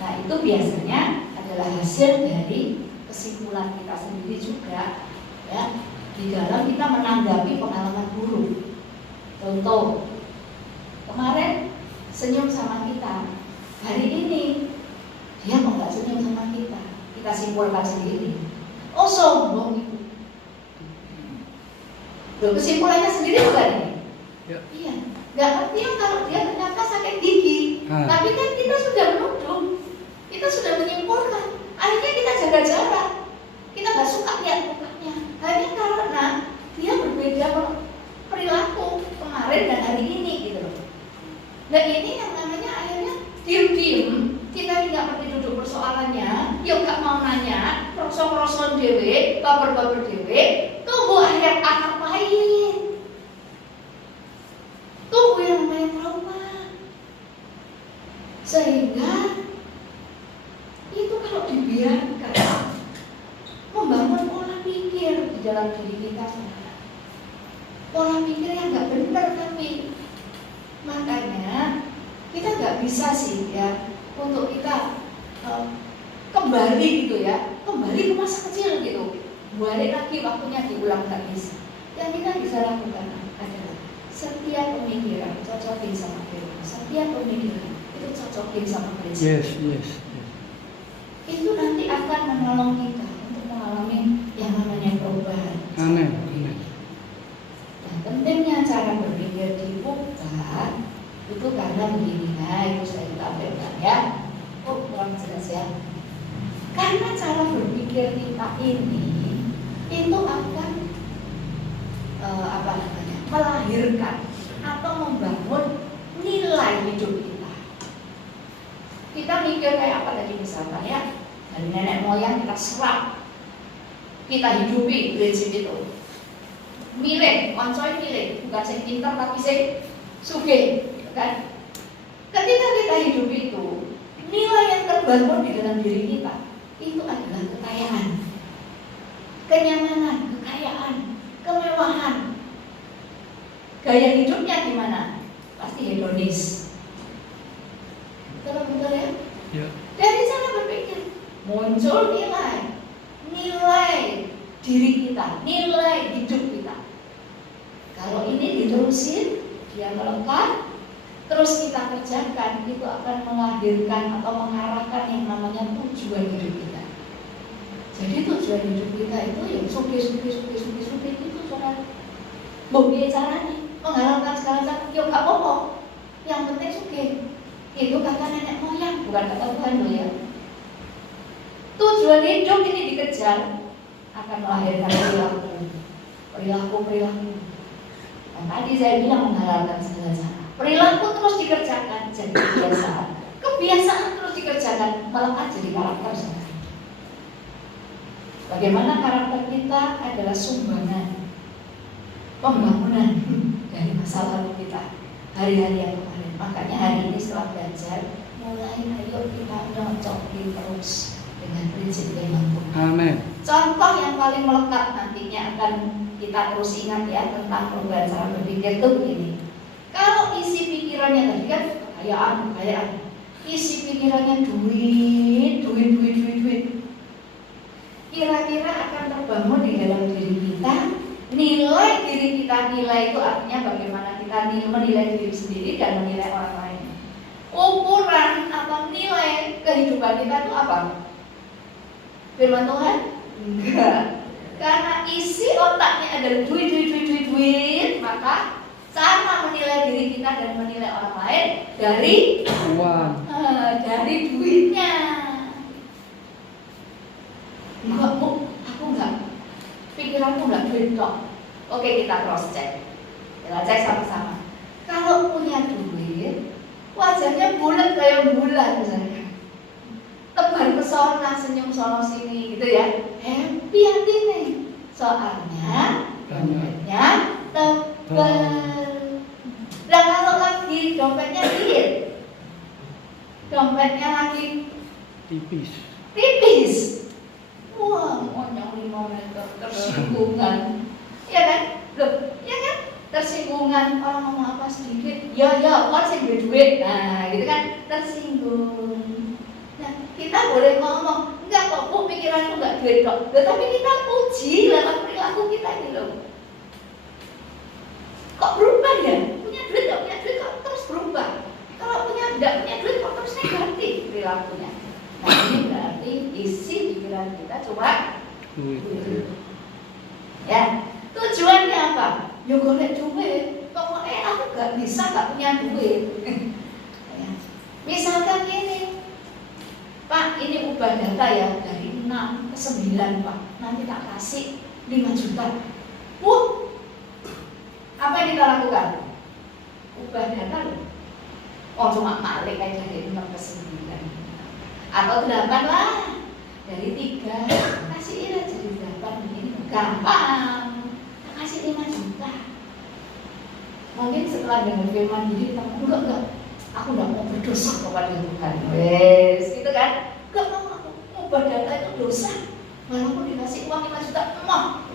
Nah itu biasanya adalah hasil dari kesimpulan kita sendiri juga, ya, di dalam kita menanggapi pengalaman buruk. Contoh, kemarin senyum sama kita, hari ini dia kok nggak senyum sama kita, kita simpulkan sendiri. Oh sombong itu. Loh, kesimpulannya sendiri bukan ini? Ya. Iya, nggak ngerti kalau dia ternyata sakit gigi. Tapi kan kita sudah menuduh, kita sudah menyimpulkan. Akhirnya kita jaga jarak, kita nggak suka lihat mukanya. Hanya karena dia berbeda perilaku kemarin dan hari ini gitu loh. Nah ini yang namanya akhirnya diem-diem. Kita nggak ngerti duduk persoalannya, yuk nggak mau nanya, prosong-prosong dewe, baper-baper dewe, tunggu akhir akar pahit, tunggu yang namanya trauma, sehingga itu kalau dibiarkan membangun pola pikir di dalam diri kita, pola pikir yang nggak benar tapi makanya kita nggak bisa sih ya. Untuk kita kembali gitu ya, kembali ke masa kecil gitu, balik lagi waktunya diulang lagi. Yang kita bisa lakukan adalah setiap pemikiran cocokin sama firman, setiap pemikiran itu cocokin sama prinsip. Yes. Itu nanti akan menolong kita untuk mengalami yang namanya perubahan. Amin. Dan pentingnya cara berpikir dibuka itu karena begini, nah itu saya tampilkan ya. Oh kurang jelas ya. Karena cara berpikir kita ini itu akan melahirkan atau membangun nilai hidup kita. Kita mikir kayak apa tadi misalkan ya, dari nenek moyang kita serap, kita hidupi prinsip itu. Milih, koncoy milih, bukan sing pintar tapi sing sugih. Kan? Ketika kita hidup itu, nilai yang terbangun di dalam diri kita itu adalah kekayaan, kenyamanan, kekayaan, kemewahan. Gaya hidupnya gimana? Pasti hedonis. Betul ya? Ya. Dari cara berpikir muncul nilai diri kita, nilai hidup kita. Kalau ini diterusin, dia melekat. Terus kita kerjakan, itu akan melahirkan atau mengarahkan yang namanya tujuan hidup kita. Jadi tujuan hidup kita itu yang suki itu saudara. Bukti caranya mengharapkan segala sesuatu, yuk gak apa-apa. Yang penting suki. Itu kata nenek moyang, bukan kata Tuhan loh ya. Tujuan hidup ini dikejar akan melahirkan perilaku. Dan tadi saya bilang menghalalkan segala cara. Perilaku terus dikerjakan jadi kebiasaan. Kebiasaan terus dikerjakan melekat jadi karakter. Bagaimana karakter kita adalah sumbangan pembangunan dari masa lalu kita, hari-hari yang kemarin. Makanya hari ini setelah belajar, mulai ayo kita mencoba terus dengan prinsip yang Amin. contoh yang paling melekat nantinya akan kita terus ingat ya tentang perubahan cara berpikir itu begini. Kalau isi pikirannya tadi kan kekayaan, isi pikirannya duit. Kira-kira akan terbangun di dalam diri kita. Nilai diri kita, nilai itu artinya bagaimana kita menilai diri sendiri dan menilai orang lain. Ukuran atau nilai kehidupan kita itu apa? Firman Tuhan? Enggak. Karena isi otaknya adalah duit, maka cara menilai diri kita dan menilai orang lain dari Uang. dari duitnya. Enggak, aku enggak. Pikiranku enggak duit kok. Oke, kita cross check. Kita cek sama-sama. Kalau punya duit, wajahnya bulat kayak bulan misalnya. Tebar pesona, senyum sono sini gitu ya. Happy hati nih. Soalnya dompetnya tebal. Dan kalau lagi dompetnya dikit, dompetnya lagi tipis. Wah, monyong 5 meter tersinggungan. Ya kan? Loh, ya kan? Tersinggungan, orang ngomong apa sedikit, ya, kan sih duit. Nah, gitu kan, tersinggung. Nah, kita boleh ngomong, enggak kok, Bu, pikiranku enggak duit kok. Tetapi kita puji lewat perilaku kita ini loh. Kok berubah ya? Punya duit kok terus berubah. Kalau enggak punya duit kok terus negatif perilakunya. Nah, ini berarti isi pikiran kita cuma duit. Ya, tujuannya apa? Ya golek duit. Kok aku gak bisa gak punya duit. Ya. Misalkan ini, Pak, ini ubah data ya dari 6 ke 9 Pak. Nanti tak kasih 5 juta. Apa yang kita lakukan? Ubah data loh. Oh, cuma malik aja dari 6 ke 9. Atau 8 lah. Dari 3 kasihin aja jadi 8 begini. Gampang. Kasih 5 juta. Mungkin setelah dengar firman ini enggak, aku enggak mau berdosa kepada Tuhan. Wes, gitu kan? Enggak mau aku ubah data itu dosa. Walaupun dikasih uang 5 juta, mau.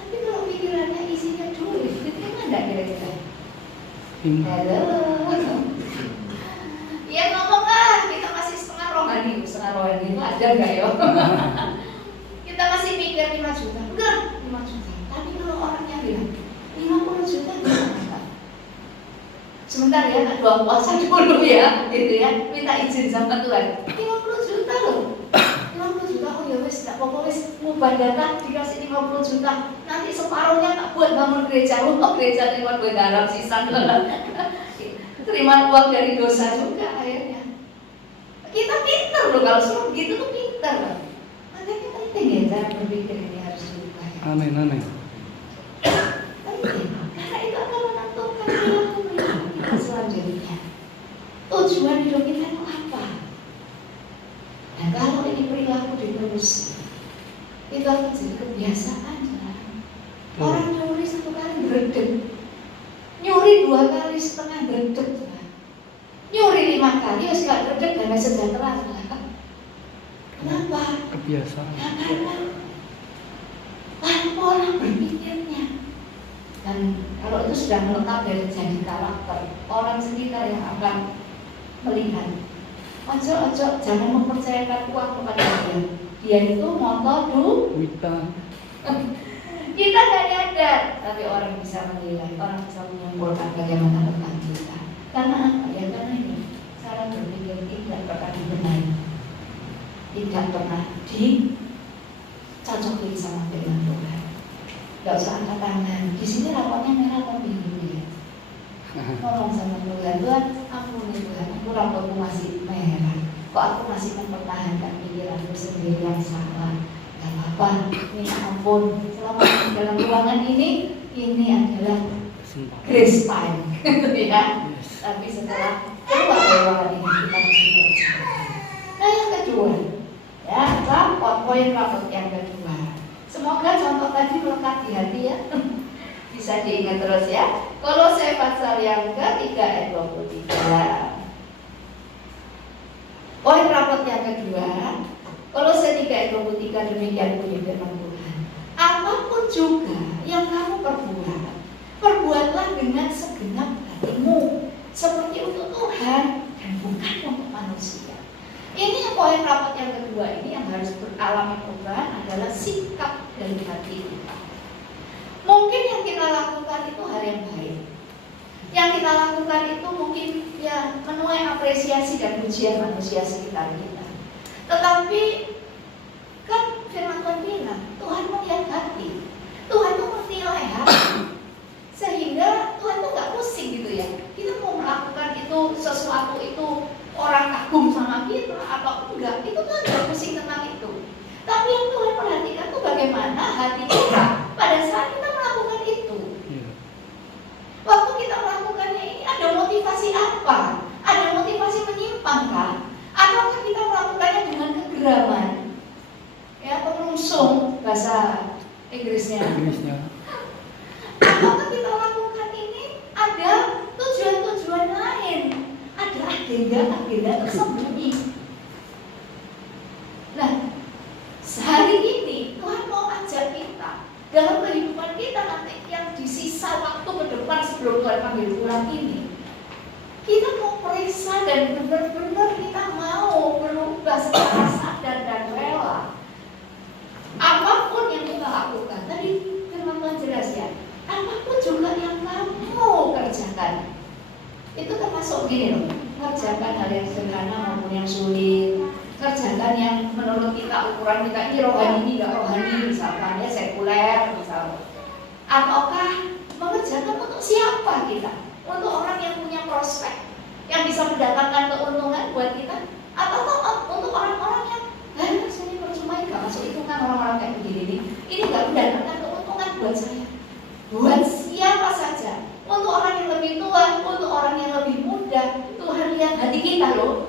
Tapi kalau pikirannya isinya duit, diterima enggak kira-kira? Halo. Ya ngomong kita masih setengah rohani itu ada enggak ya? Kita masih mikir 5 juta, enggak 5 juta. Tapi kalau orangnya bilang 50 juta enggak. Sebentar ya, nak doa puasa dulu ya, gitu ya. Minta izin sama Tuhan. 50 juta loh. 50 juta, oh ya wes, enggak apa-apa wes. Ubah data dikasih 50 juta. Nanti separuhnya tak buat bangun gereja. Gereja lewat buat darah sisa. Terima uang dari dosa juga akhirnya. Kita pintar loh kalau suruh begitu tuh pintar loh. Makanya penting ya cara berpikir ini harus diubah. Amin. Penting. Karena itu akan menentukan perilaku kita selanjutnya. Tujuan hidup kita itu apa? Nah kalau ini perilaku diterus, itu akan jadi kebiasaan. Orang nyuri 1 kali beredek, nyuri 2 kali setengah beredek. Nyuri 5 kali, ya gak beredek dan sejahtera. Kenapa? Kebiasaan. Karena pola berpikirnya. Dan kalau itu sudah melekat dari jadi karakter orang sekitar yang akan melihat. Ojo, jangan mempercayakan uang kepada dia. Dia itu motor Duitan. Kita gak nyadar, tapi orang bisa menilai, orang bisa menyimpulkan bagaimana tentang kita. Karena apa ya? Karena ini cara berpikir tidak pernah dibenahi, tidak pernah dicocokin sama firman Tuhan. Gak usah angkat tangan. Di sini rapotnya merah apa biru ya? Ngomong sama Tuhan, Tuhan, ampuni Tuhan, aku rapotku masih merah. Kok aku masih mempertahankan pikiranku sendiri yang salah? Gak apa-apa. apa, minta ampun. Selama di dalam ruangan ini adalah grace time, gitu ya. Tapi setelah keluar dari ruangan ini kita mesti berjalan. Nah yang kedua, ya poin rapot yang kedua. Semoga contoh tadi melekat di hati ya. Bisa diingat terus ya. Kolose pasal yang ketiga ayat 23. Poin rapot yang kedua, Kolose 3 ayat 23, demikian bunyi firman Tuhan. Apapun juga yang kamu perbuat, perbuatlah dengan segenap hatimu, seperti untuk Tuhan dan bukan untuk manusia. Ini poin rapot yang kedua ini yang harus beralami perubahan adalah sikap dari hati kita. Mungkin yang kita lakukan itu hal yang baik. Yang kita lakukan itu mungkin ya menuai apresiasi dan pujian manusia sekitar kita. Tetapi kan firman Tuhan bilang, Tuhan melihat hati. Tuhan tuh menilai hati. Sehingga Tuhan tuh gak pusing gitu ya. Kita mau melakukan itu sesuatu itu orang kagum sama kita atau enggak, itu Tuhan gak pusing tentang itu. Tapi yang Tuhan perhatikan tuh bagaimana hati kita pada saat kita melakukan itu. Waktu kita melakukannya ini ada motivasi apa? Ada motivasi menyimpang kah? Ataukah kita melakukannya dengan kegeraman? Ya, penungsung bahasa Inggrisnya. Apakah kita lakukan ini ada tujuan-tujuan lain? Ada agenda-agenda tersembunyi. Nah, sehari ini Tuhan mau ajak kita dalam kehidupan kita nanti yang di sisa waktu ke depan sebelum Tuhan panggil pulang ini, kita mau periksa dan benar-benar kita mau berubah secara sadar dan rela. Apapun yang kita lakukan, tadi firman Tuhan jelas ya, apapun juga yang kamu kerjakan, itu termasuk gini loh, kerjakan hal yang sederhana maupun yang sulit, kerjakan yang menurut kita ukuran kita ini rohani ini nggak rohani, misalkan ya sekuler misalnya, ataukah mengerjakan untuk siapa kita, untuk orang yang punya prospek yang bisa mendatangkan keuntungan buat kita, atau untuk orang-orang yang ini percuma nggak masuk hitungan orang-orang kayak begini ini nggak mendatangkan keuntungan buat saya, buat siapa saja, untuk orang yang lebih tua, untuk orang yang lebih muda. Tuhan lihat hati kita loh.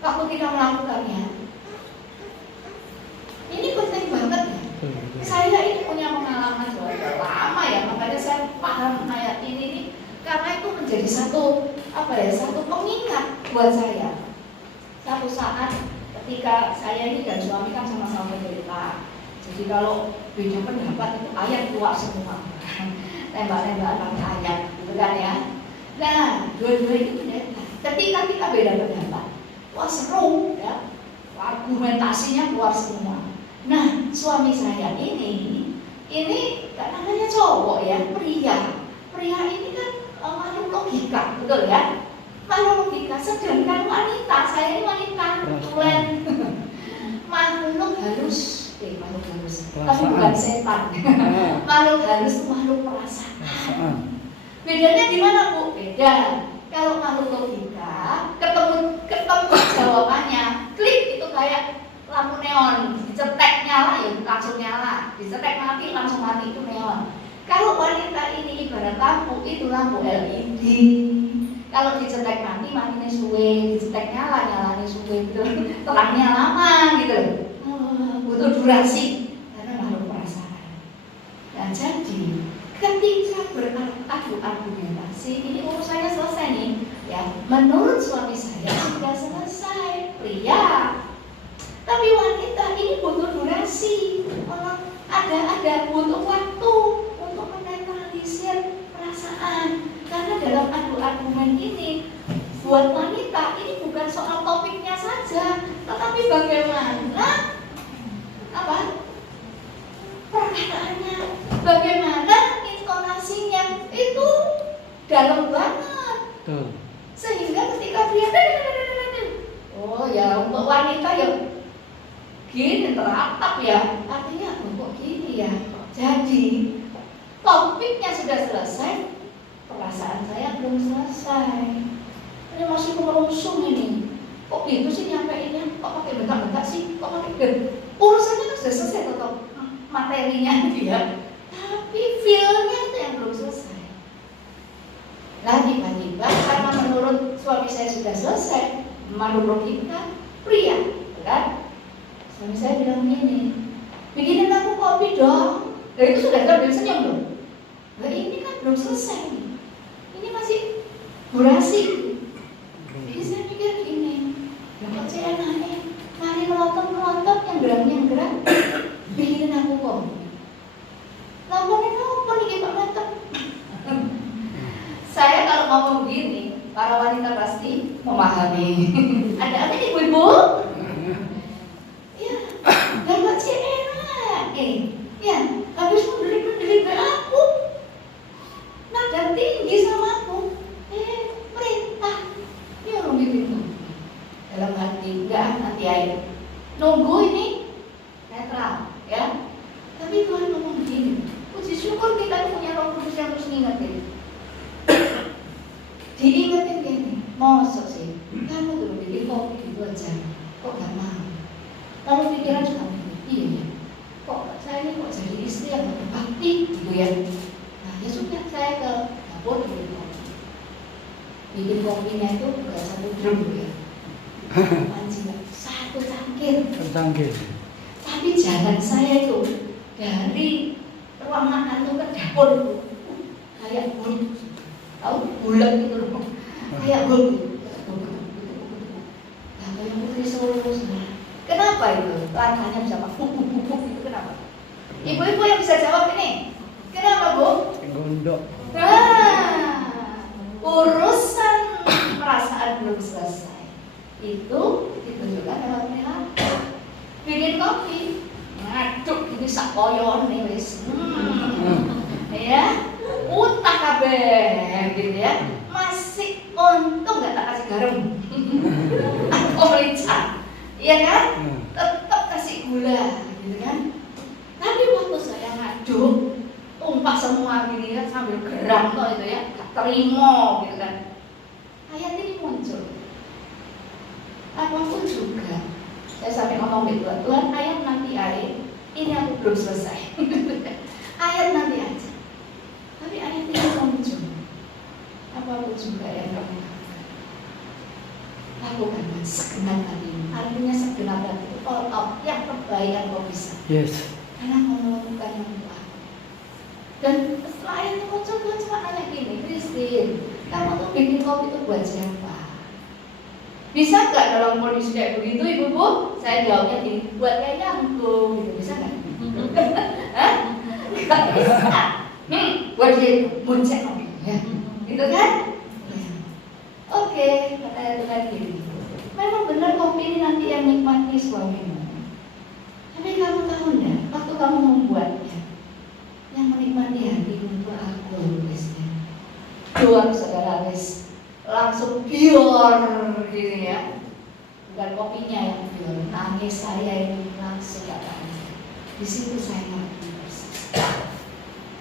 Waktu kita melakukannya, ini penting banget ya. Saya ini punya pengalaman sudah lama ya, makanya saya paham ayat ini nih, karena itu menjadi satu pengingat buat saya. Satu saat ketika saya ini dan suami kan sama-sama menderita, jadi kalau beda pendapat itu ayat keluar semua, tembak-tembakan pakai ayat, gitu kan ya. Nah, dua-dua itu menderita. Ketika kita beda pendapat, wah seru ya, argumentasinya keluar semua. Nah, suami saya ini kan namanya cowok ya, pria ini kan makhluk logika, betul ya, makhluk logika. Sedangkan wanita, saya ini wanita tulen, makhluk halus, tapi bukan setan. Makhluk halus itu makhluk perasaan. Bedanya di mana Bu? Beda. Kalau makhluk logika ketemu jawabannya, klik itu kayak lampu neon, dicetek nyala ya langsung nyala, dicetek mati langsung mati, itu neon. Kalau wanita ini ibarat lampu, itu lampu LED. Kalau dicetek matinya suwe, dicetek nyalanya suwe gitu, terangnya lama gitu, butuh durasi karena makhluk perasaan. Nah jadi ketika beradu argumentasi, ini urusannya selesai nih ya. Menurut suami saya sudah selesai, pria. Tapi wanita ini butuh durasi, ada butuh waktu untuk menetralisir perasaan. Karena dalam adu argumen ini, buat wanita ini bukan soal topiknya saja, tetapi bagaimana perkataannya, bagaimana intonasinya itu dalam banget. Sehingga ketika dia oh ya, untuk wanita ya gini teratap ya, artinya kok gini ya. Jadi topiknya sudah selesai, perasaan saya belum selesai. Ini masih merungsung ini. Kok gitu sih nyampeinnya? Kok pakai bentak-bentak sih? Kok pakai Urusannya kan sudah selesai tetap materinya dia, tapi feel-nya itu yang belum selesai. Nah tiba-tiba karena menurut suami saya sudah selesai, menurut kita pria, kan? Suami saya bilang gini, bikinin aku kopi dong. Nah itu sudah sambil senyum loh. Nah ini kan belum selesai nih. Ini masih durasi. Jadi saya pikir gini, kok saya nanya, mari melotot yang gerak, bikinin aku kopi. Laporin apa nih Pak Mantap? Saya kalau ngomong begini, para wanita pasti memahami. Ada apa nih ibu-ibu? Ya, dapat sih enak. Ya, habis membeli ke aku, nada tinggi sama aku. Perintah, ya orang bikin dalam hati, enggak nanti air. Nunggu ini netral, ya. Tapi Tuhan ngomong gini, puji syukur kita punya Roh Kudus yang terus ngingetin. Diingetin gini, mosok sih, kamu dulu bikin kopi gitu aja, kok gak mau? Lalu pikiran juga iya, kok saya ini kok jadi istri yang berbakti gitu ya. Nah ya sudah, saya ke dapur bikin kopi. Bikin kopinya itu gak satu drum ya, anjing, satu cangkir. Tapi jalan saya itu dari ruang makan itu ke dapur itu kayak bulu, tahu bulat gitu loh, kayak bulu. Nah, kayak putri Solo sebenarnya. Kenapa itu? Langkahnya bisa itu kenapa? Ibu-ibu yang bisa jawab ini, kenapa Bu? Gondok. Nah, urusan perasaan belum selesai. Itu ditunjukkan lewat perilaku. Bikin kopi, ngaduk ini sak koyon nih wis. Ya, utah kabeh gitu ya. Masih untung nggak tak kasih garam. Atau merica. Iya kan? Tetap kasih gula gitu kan. Tapi waktu saya ngaduk, tumpah semua gini kan sambil geram tuh itu ya, gak terima gitu kan. Ayat ini muncul. Apapun juga, saya sampai ngomong ke Tuhan, Tuhan ayat nanti air, ini aku belum selesai. Ayat nanti aja. Tapi ayat ini muncul. Apapun juga yang kamu lakukan segenap hatimu. Artinya segenap hati, all out, yang terbaik yang kau bisa. Yes. Karena mau melakukan yang untuk aku. Dan setelah ayat itu muncul, Tuhan cuma nanya gini, Christine, kamu tuh bikin kopi itu buat siapa? Bisa nggak dalam kondisi kayak begitu ibu-ibu? Saya jawabnya gini, buat yayangku, gitu. Bisa nggak? Hah? Nggak bisa. Buat dia muncul, ya, gitu kan? Ya. Oke, kata Tuhan gini. Memang benar kopi ini nanti yang nikmati suamimu. Tapi kamu tahu nggak? Waktu kamu membuatnya, yang menikmati hatimu itu aku, guysnya. Doang saudara guys. Langsung biar gitu ya, bukan kopinya yang biar, nangis saya ini langsung gak tahan. Di situ saya ngerti persis.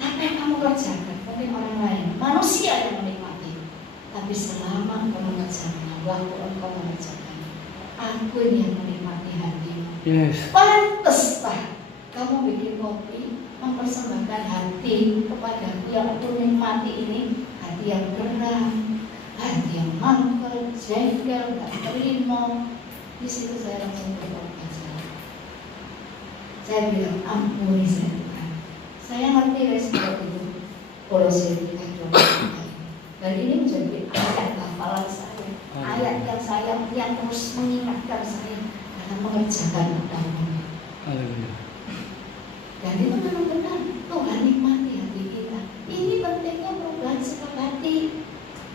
Apa yang kamu kerjakan mungkin orang lain, manusia yang menikmati. Tapi selama engkau mengerjakan, waktu engkau mengerjakan, aku ini yang menikmati hatimu. Yes. Pantes tak kamu bikin kopi, mempersembahkan hati kepadaku yang aku nikmati ini, hati yang geram, hati yang mangkel, jengkel, gak terima. Di situ saya langsung bertobat. Saya bilang, ampuni saya Tuhan. Saya ngerti resiko itu. Kolose 3:20. Dan ini menjadi ayat hafalan saya. Ayat yang terus mengingatkan saya dalam mengerjakan agama. Haleluya. Dan itu memang benar. Tuhan nikmati hati kita. Ini pentingnya perubahan sikap hati.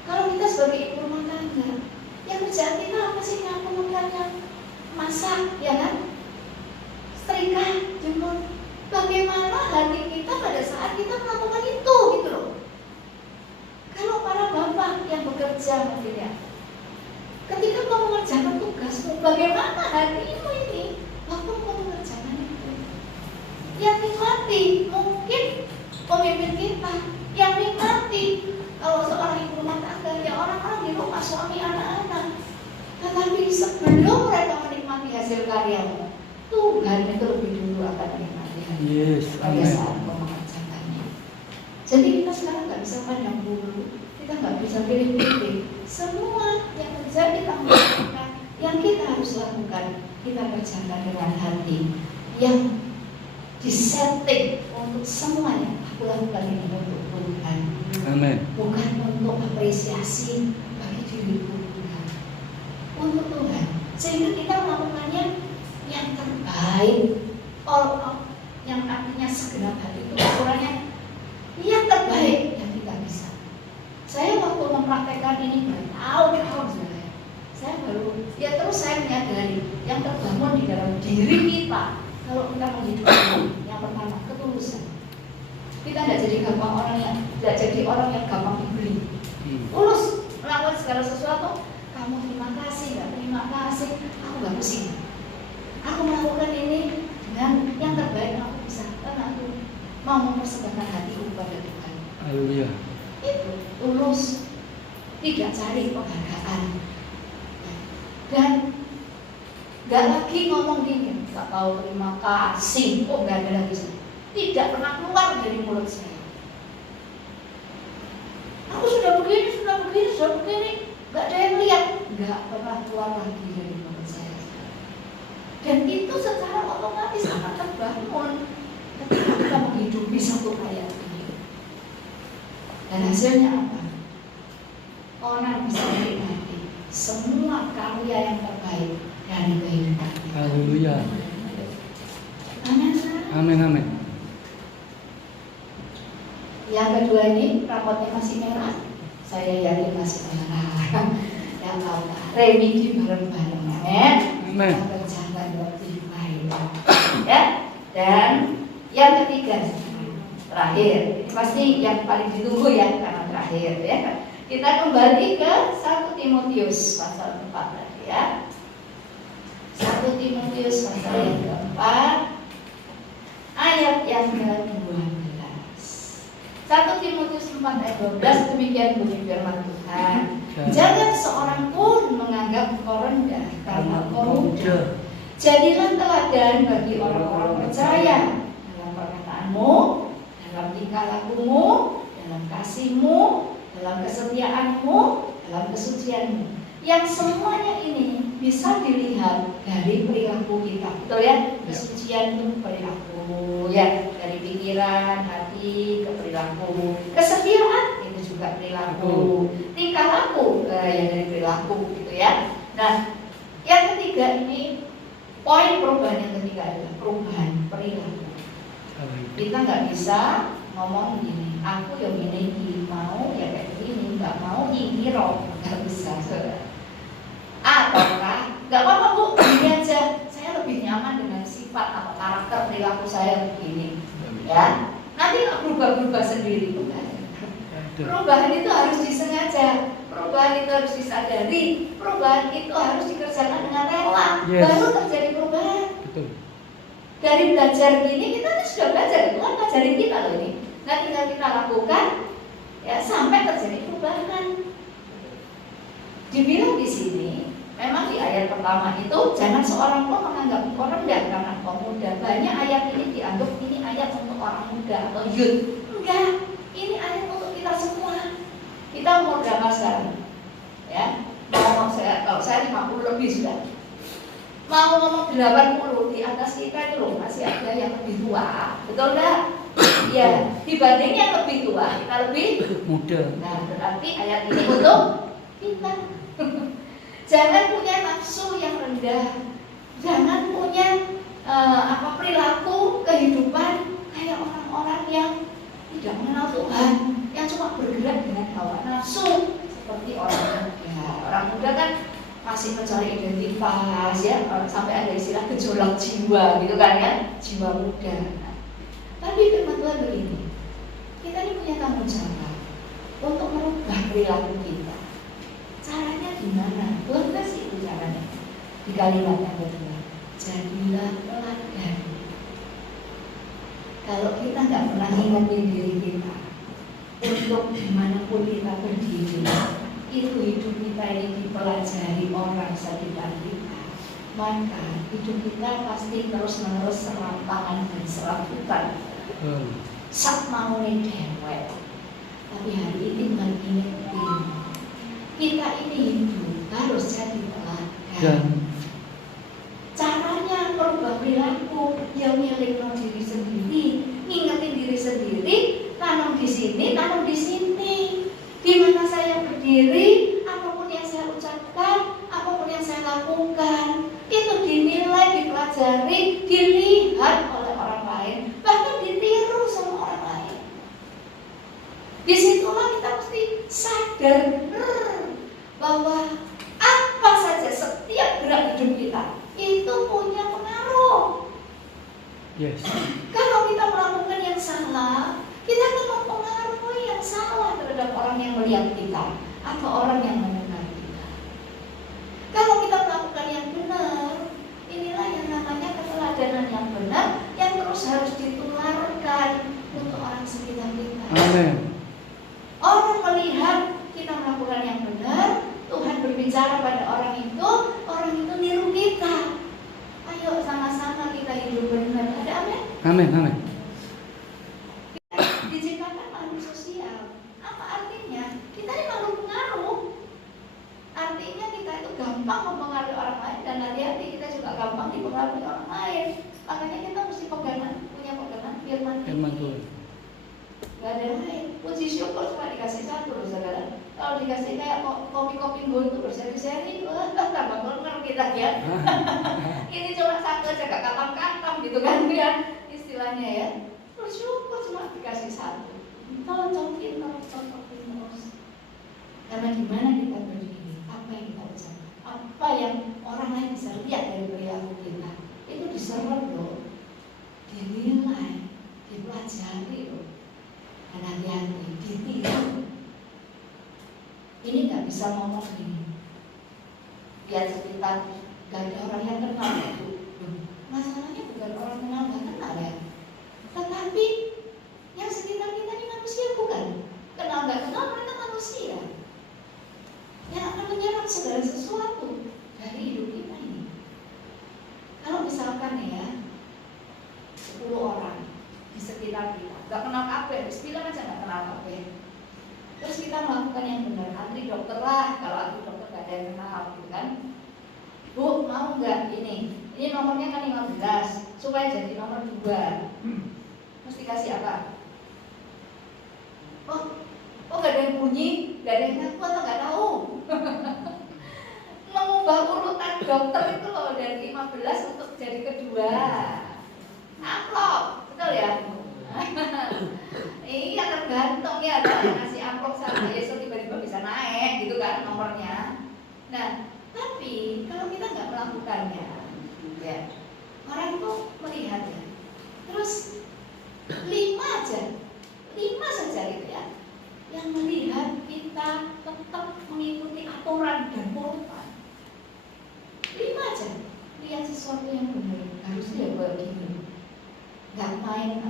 Kalau kita sebagai ibu rumah tangga, yang kerjaan kita apa sih? Nyapu, makannya, masak, ya kan? Setrika, jemur. Bagaimana hati kita pada saat kita melakukan itu, gitu loh. Kalau para bapak yang bekerja mungkin ya, ketika kamu mengerjakan tugasmu, bagaimana hatimu ini waktu kamu mengerjakan itu? Yang nikmati, mungkin pemimpin kita, yang nikmati. Kalau seorang ibu rumah tangga, ya orang-orang di rumah, suami, anak-anak. Tetapi sebelum mereka menikmati hasil karyamu, Tuhan itu lebih dulu akan menikmati hati Yes. pada Amin. saat kau mengerjakannya. Jadi kita sekarang nggak bisa pandang bulu, kita nggak bisa pilih-pilih. Semua yang terjadi dalam hidup kita, yang kita harus lakukan, kita kerjakan dengan hati yang disetting untuk semuanya. Aku lakukan ini untuk Tuhan, Amin. bukan untuk apresiasi bagi diriku, Tuhan, untuk Tuhan. Sehingga kita melakukannya yang terbaik, all yang artinya segenap hati itu ukurannya yang terbaik yang kita bisa. Saya waktu mempraktekkan ini bertahun-tahun sebenarnya, saya baru terus saya menyadari yang terbangun di dalam diri kita kalau kita menghidupkan yang pertama ketulusan. Kita tidak jadi orang yang gampang dibeli. Tulus melakukan segala sesuatu. Kamu terima kasih, nggak terima kasih, aku nggak pusing. Aku melakukan ini dengan yang terbaik yang aku bisa, karena aku mau mempersembahkan hatiku kepada Tuhan. Haleluya. Itu tulus, tidak cari penghargaan, dan nggak lagi ngomong gini, nggak tahu terima kasih, kok nggak ada lagi. Tidak pernah keluar dari mulut saya. Aku sudah begini, nggak ada yang lihat, nggak pernah keluar lagi dari mulut saya. Dan itu secara otomatis akan terbangun ketika kita menghidupi satu ayat ini. Dan hasilnya apa? Orang bisa menikmati semua karya yang terbaik dari kehidupan. Haleluya. Amin. Amin. Amin. Yang kedua ini rapotnya masih merah. Saya yakin masih merah. Ya Allah, remedi bareng-bareng. Amin. Amin. Jangan lebih baik. Ya. Dan yang ketiga, terakhir, ini pasti yang paling ditunggu ya, karena terakhir ya. Kita kembali ke 1 Timotius pasal 4 tadi ya. 1 Timotius pasal yang keempat, ayat yang ke-12. 1 Timotius 4 ayat 12, demikian bunyi firman Tuhan. Jangan seorang pun menganggap engkau rendah karena engkau muda. Jadilah teladan bagi orang-orang percaya dalam perkataanmu, dalam tingkah lakumu, dalam kasihmu, dalam kesetiaanmu, dalam kesucianmu. Yang semuanya ini bisa dilihat dari perilaku kita, betul ya? Kesucian itu perilaku, ya, dari pikiran, hati, ke perilaku. Kesetiaan itu juga perilaku. Tingkah laku, ya dari perilaku, gitu ya. Nah, yang ketiga ini, poin perubahan yang ketiga adalah perubahan perilaku. Kita nggak bisa ngomong gini, aku yang ini mau ya kayak gini, nggak mau ini roh, nggak bisa, saudara. Ataukah nggak apa-apa bu, ini aja, saya lebih nyaman dengan sifat atau karakter perilaku saya begini, ya. Nanti nggak berubah-berubah sendiri, bukan? Perubahan itu harus disengaja, perubahan itu harus disadari, perubahan itu harus dikerjakan dengan rela, baru terjadi perubahan. Betul. Dari belajar gini kita sudah belajar, itu kan ngajarin kita loh ini. Nah tinggal kita lakukan, ya sampai terjadi perubahan. Dibilang di sini, memang di ayat pertama itu jangan seorang pun menganggap engkau rendah karena engkau muda. Banyak ayat ini dianggap ini ayat untuk orang muda atau youth. Enggak, ini ayat untuk kita semua. Kita umur berapa sekarang? Ya, kalau saya 50 lebih sudah. Mau ngomong 80 di atas kita itu loh, masih ada yang lebih tua, betul enggak? Ya, dibanding yang lebih tua kita lebih muda. Nah, berarti ayat ini untuk kita. Jangan punya nafsu yang rendah, jangan punya perilaku kehidupan kayak orang-orang yang tidak mengenal Tuhan, yang cuma bergerak dengan hawa nafsu seperti orang muda. Orang muda kan masih mencari identitas ya, sampai ada istilah gejolak jiwa gitu kan ya, jiwa muda. Nah, tapi firman Tuhan begini, kita ini punya tanggung jawab untuk merubah perilaku kita. Caranya gimana? Tuhan kasih itu caranya di kalimat yang kedua, jadilah teladan. Kalau kita nggak pernah ingatin diri kita untuk dimanapun kita berdiri, itu hidup kita ini dipelajari orang sekitar kita. maka hidup kita pasti terus-menerus serampangan dan serabutan. Sak mau dewek. Tapi hari ini dengan ingetin, kita ini hidup harus jadi teladan. Caranya merubah perilaku yang milik diri sendiri, ngingetin diri sendiri, tanam di sini, tanam di sini. Di mana saya berdiri, apapun yang saya ucapkan, apapun yang saya lakukan, itu dinilai, dipelajari, dilihat oleh orang lain, bahkan ditiru sama orang lain. Disitulah kita mesti sadar bahwa apa saja setiap gerak hidup kita itu punya pengaruh. Yes. Kalau kita melakukan yang salah, kita akan mempengaruhi yang salah terhadap orang yang melihat kita atau orang yang mendengar kita. Kalau kita melakukan yang benar, inilah yang namanya keteladanan yang benar yang terus harus ditularkan untuk orang sekitar kita. Amin. Orang melihat kita melakukan yang benar, Tuhan berbicara pada orang itu niru kita. Ayo sama-sama kita hidup benar. Ada amin? Amin. Amin. Kita diciptakan makhluk sosial. Apa artinya? Kita ini makhluk pengaruh. Artinya kita itu gampang mempengaruhi orang lain dan hati-hati kita juga gampang dipengaruhi orang lain. Makanya kita mesti punya pegangan firman Tuhan. Gak ada lain. Puji syukur cuma dikasih satu loh saudara. Kalau dikasih kayak kopi-kopi gold itu berseri-seri, tambah keluar kita ya. Ini cuma satu aja gak katam-katam gitu kan ya istilahnya ya. Bersyukur cuma dikasih satu. Cocokin terus. Karena gimana kita berdiri, apa yang kita ucapkan, apa yang orang lain bisa lihat dari perilaku kita, itu diserap loh, dinilai, dipelajari loh. Dan hati-hati, ditiru. Ini nggak bisa ngomong gini. Lihat sekitar, gak ada orang yang kenal itu. Masalahnya bukan orang kenal nggak kenal ya. Tetapi yang sekitar kita ini manusia bukan. Kenal nggak kenal mereka manusia. Yang akan menyerap segala sesuatu dari hidup kita ini. Kalau misalkan ya 10 orang di sekitar kita gak kenal kabeh, bilang aja gak kenal kabeh. Terus kita melakukan yang benar, antri dokter lah. Kalau antri dokter gak ada yang kenal gitu kan. Bu, mau nggak ini nomornya kan 15, supaya jadi nomor 2 mesti kasih apa? Oh gak ada yang bunyi, gak ada yang ngaku atau gak tahu. Mengubah urutan dokter itu loh dari 15 untuk jadi kedua. Amplop, betul ya? Iya tergantung ya, ada yang ngasih amplop sama Yesus tiba-tiba bisa naik gitu kan nomornya. Nah, tapi kalau kita nggak melakukannya, ya orang itu melihat ya. Terus 5 saja gitu ya, yang melihat kita tetap mengikuti aturan dan pola. 5 aja lihat sesuatu yang benar, harusnya buat gini. Nggak main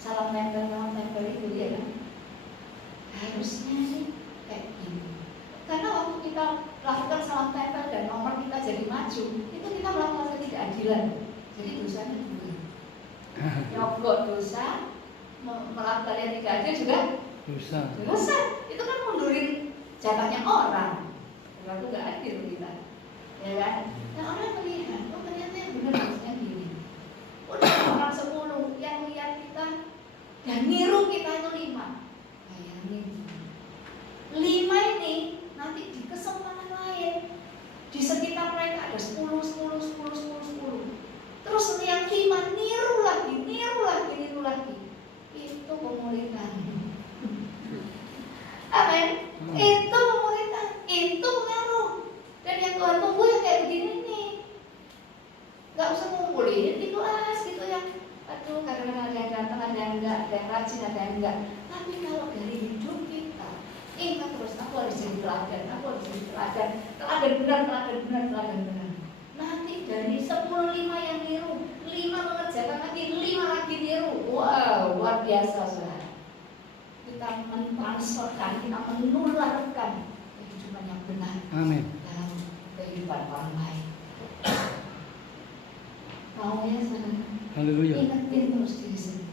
salam tempel itu ya kan, harusnya sih kayak gini. Karena waktu kita lakukan salam tempel dan nomor kita jadi maju, itu kita melakukan ketidakadilan. Jadi dosanya 2. Nyogok dosa, melakukan yang tidak adil juga dosa. Itu kan mundurin jatahnya orang. Berarti nggak adil kita, ya kan? Nah orang melihat, oh ternyata yang benar harusnya gini. Udah orang 10 yang lihat kita dan niru kita itu 5. Bayangin 5 ini nanti di kesempatan lain di sekitar mereka ada 10. Terus yang 5 niru lagi. Itu pemulihan. Amin. Itu pemulihan, itu pengaruh. Dan yang Tuhan tunggu yang kayak begini nih. Gak usah ngumpulin di kelas gitu ya. Aduh, kadang-kadang ada yang datang, ada yang enggak, ada yang rajin, ada yang enggak. Tapi kalau dari hidup kita, ingat terus, aku harus jadi teladan. Teladan benar. Nanti dari 10 5 yang niru, 5 mengerjakan lagi, 5 lagi niru. Wow, luar biasa saudara. Kita mentransferkan, kita menularkan kehidupan yang benar. Amin. Dalam kehidupan orang lain. Mau ya saudara? Haleluya. Ingetin terus diri sendiri.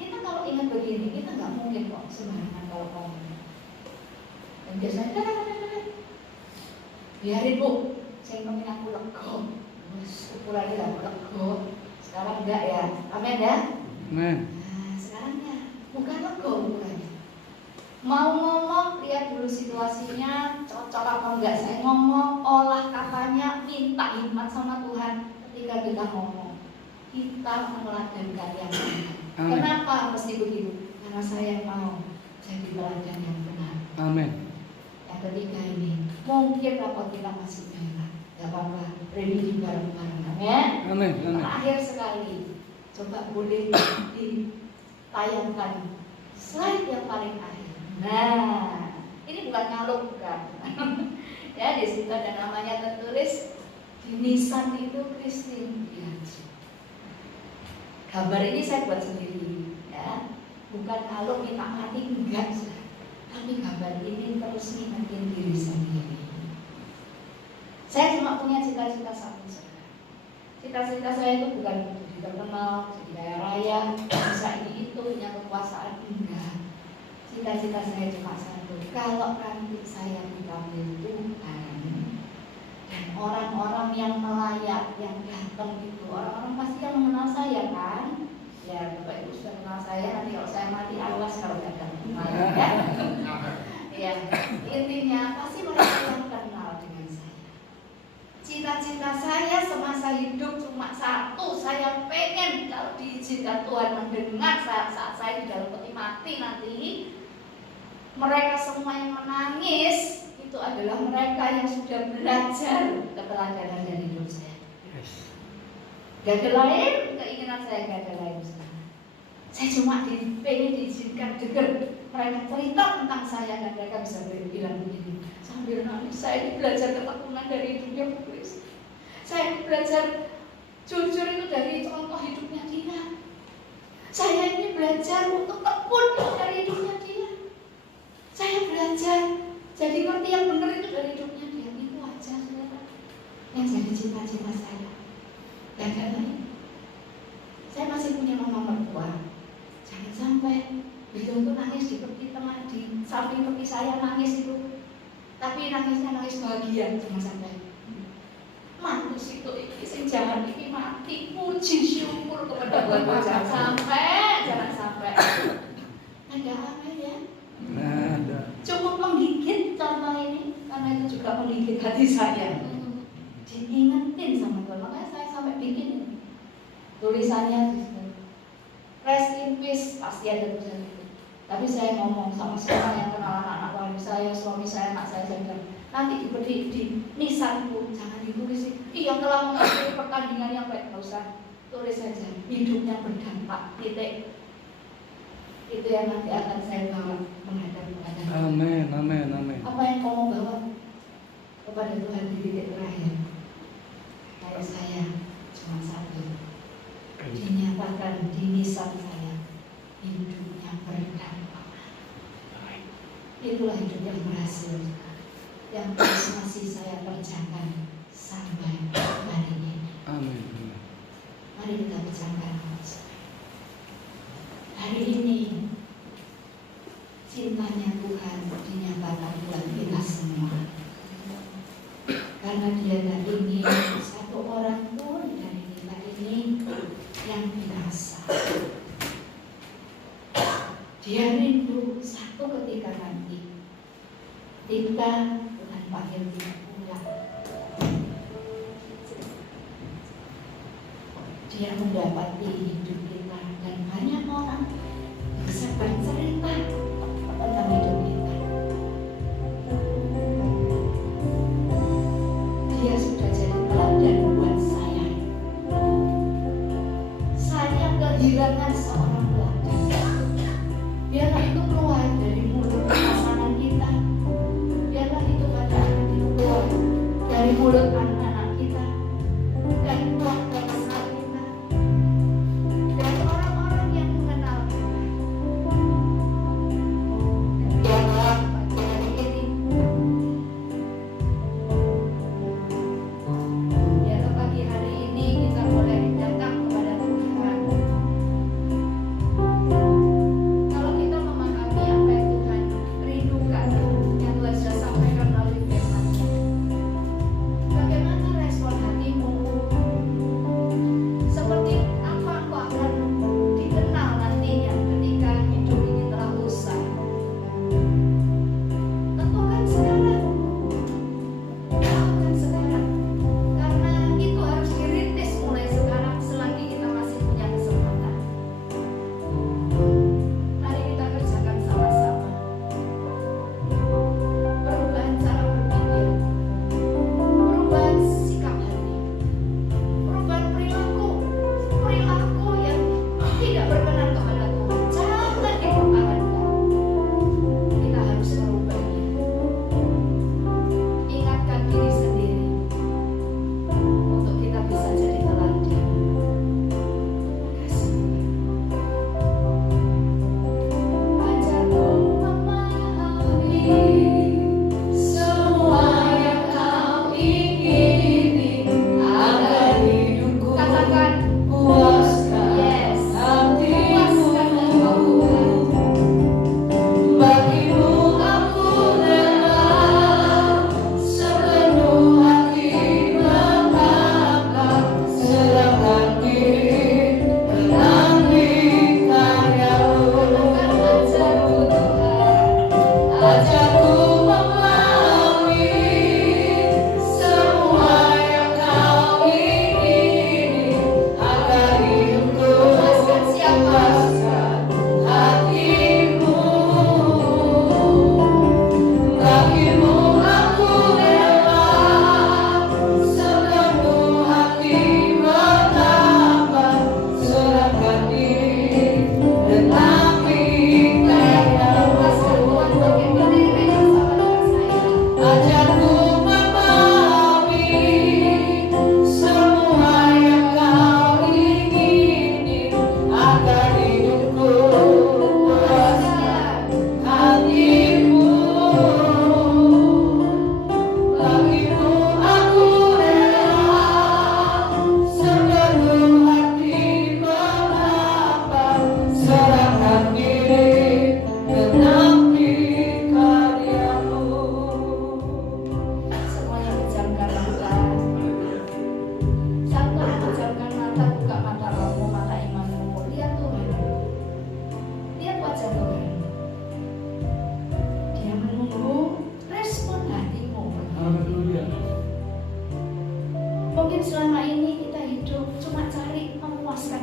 Kita kalau ingat begini, kita nggak mungkin kok sembarangan kalau ngomong. Dan biasanya, biarin bu, saya ingin aku lego. Ukurannya lah lego. Sekarang enggak ya, amin ya? Amen. Nah, sekarang ya, bukan lego ukurannya. Mau ngomong, lihat dulu situasinya, cocok apa enggak saya ngomong, olah katanya, minta hikmat sama Tuhan ketika kita ngomong. Kita meneladani yang benar. Amin. Kenapa mesti begitu? Karena saya mau jadi teladan yang benar. Amin. Yang ketiga ini, mungkin rapot kita masih merah, gak apa-apa, ready bareng-bareng, amin. Amin. Amin. Terakhir sekali, coba boleh ditayangkan slide yang paling akhir. Nah, ini bukan ngalung, bukan. Ya, di situ ada namanya tertulis di nisan itu Christine Biaggi. Gambar ini saya buat sendiri, ya, bukan ngalung minta mati enggak, tapi gambar ini terus ngingetin diri sendiri. Saya cuma punya cita-cita satu, saudara. Cita-cita saya itu bukan jadi terkenal, jadi kaya raya, bisa ini itu, punya kekuasaan, enggak. Cita-cita saya cuma satu, kalau nanti saya dipanggil Tuhan dan orang-orang yang melayat, yang datang itu, orang-orang pasti yang mengenal saya kan? Ya, Bapak Ibu sudah kenal saya, nanti kalau saya mati awas kalau tidak ada melayat ya. Ya, intinya pasti mereka yang kenal dengan saya. Cita-cita saya semasa hidup cuma satu, saya pengen kalau diizinkan Tuhan mendengar saat saya di dalam peti mati nanti, mereka semua yang menangis itu adalah mereka yang sudah belajar keteladanan dari hidup saya. Yes. Gak ada lain keinginan saya, gak ada lain. Saya cuma pengen diizinkan dengar mereka cerita tentang saya dan mereka bisa bilang begini, sambil nangis, saya ini belajar ketekunan dari hidupnya Bu Kris. Saya ini belajar jujur itu dari contoh hidupnya dia. Saya ini belajar untuk tekun dari hidupnya dia. Saya belajar jadi ngerti yang benar itu dari hidupnya dia. Itu aja saudara yang jadi cita-cita saya. Gak ada lain. Saya masih punya mama mertua. Jangan sampai beliau itu nangis di tengah di samping tepi saya nangis itu. Tapi nangisnya nangis bahagia, jangan sampai. Mantus itu sing jangan ini mati, puji syukur kepada Tuhan. Jangan sampai. Ada apa ya? Ada. Cukup menggigit contoh ini karena itu juga menggigit hati saya. Diingetin sama Tuhan, makanya saya sampai bikin ini. Tulisannya di situ. Rest in peace, pasti ada tulisan itu. Tapi saya ngomong sama semua yang kenal anak-anak wali saya, suami saya, anak saya bilang, nanti diberi di nisanku, jangan ditulis. Iya telah mengakhiri pertandingan yang baik, nggak usah tulis saja. Hidup yang berdampak, titik. Itu yang nanti akan saya bawa menghadap kepada Tuhan. Amin. Amin. Amin. Apa yang kamu bawa kepada Tuhan di titik terakhir? Kayak saya cuma satu, dinyatakan di nisan saya hidup yang berdampak. Itulah hidup yang berhasil, yang terus masih saya kerjakan sampai hari ini. Amin. Mari kita bicarakan. Hari ini cintanya Tuhan dinyatakan buat kita semua. Karena Dia tidak ingin satu orang pun dari kita ini yang binasa. Dia rindu satu ketika nanti kita Tuhan panggil kita pulang. Dia mendapati hidup kita dan banyak orang bisa bercerita tentang hidup kita. Dia sudah jadi teladan buat saya. Saya kehilangan seorang teladan. Biarlah itu keluar dari mulut pasangan kita. Biarlah itu kata-kata itu keluar dari mulut anak-anak kita, dari keluarga besar kita, dari orang-orang yang mengenal kita. Biarlah pagi hari ini, biarlah pagi hari ini kita boleh datang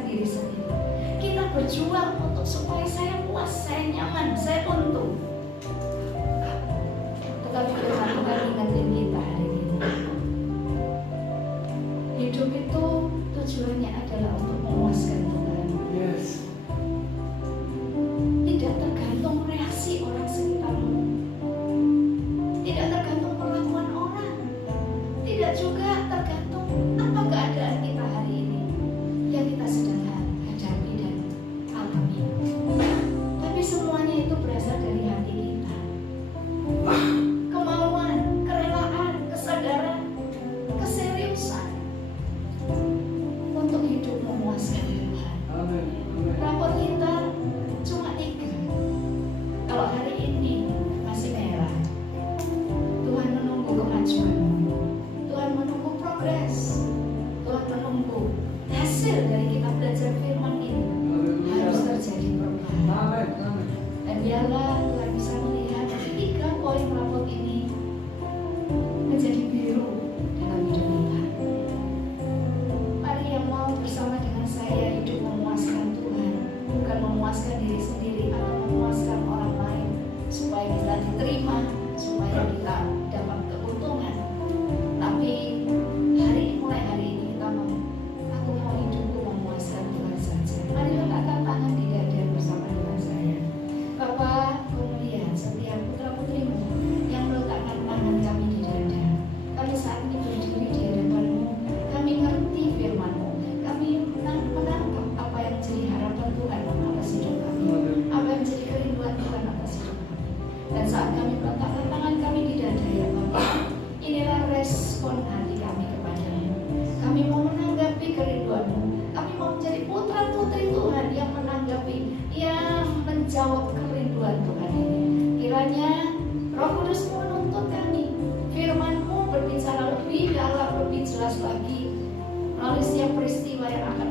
diri sendiri. Kita berjuang untuk supaya saya puas, saya nyaman, saya untung. Tetapi Tuhan ingatin kita hari ini. Hidup itu tujuannya adalah untuk memuaskan Tuhan. Yes. Tidak tergantung reaksi orang sekitarmu, tidak tergantung perlakuan orang, tidak juga tergantung apa keadaan kita hari ini yang kita sedang hadapi dan alami. Tapi semuanya itu berasal dari hati kita. Kemauan, kerelaan, kesadaran, keseriusan untuk hidup memuaskan Tuhan. Amin. Amin. Rapor kita cuma 3. Kalau hari ini masih merah, Tuhan menunggu kemajuanmu, Tuhan menunggu progres, Tuhan menunggu hasil dari kita belajar firman ini. Harus terjadi perubahan. Amin. Amin. Dan biarlah Tuhan bisa melihat 3 poin rapor ini menjadi biru dalam hidup kita. Mari yang mau bersama dengan saya hidup memuaskan Tuhan, bukan memuaskan diri sendiri atau memuaskan orang lain, supaya kita diterima, supaya kita dapat keuntungan. Tapi mulai hari ini kita mau, aku mau hidupku memuaskan Tuhan saja. Mari letakkan tangan di dada bersama dengan saya. Bapak, Kau melihat setiap putra putrimu yang meletakkan tangan kami di dada. Kami saat ini berdiri di hadapan-Mu. Kami ngerti firman-Mu. Kami menangkap apa yang menjadi harapan Tuhan atas hidup kami, apa yang menjadi kerinduan Tuhan atas hidup kami. Dan saat kami meletakkan tangan kami di dada, ya Bapak, inilah respon hati kami kepada-Mu. Kami mau menanggapi kerinduan-Mu. Kami mau menjadi putra-putri Tuhan yang menanggapi, yang menjawab kerinduan Tuhan ini. Kiranya Roh Kudus menuntut kami, firman-Mu berbicara lebih dalam, lebih jelas lagi melalui setiap peristiwa yang akan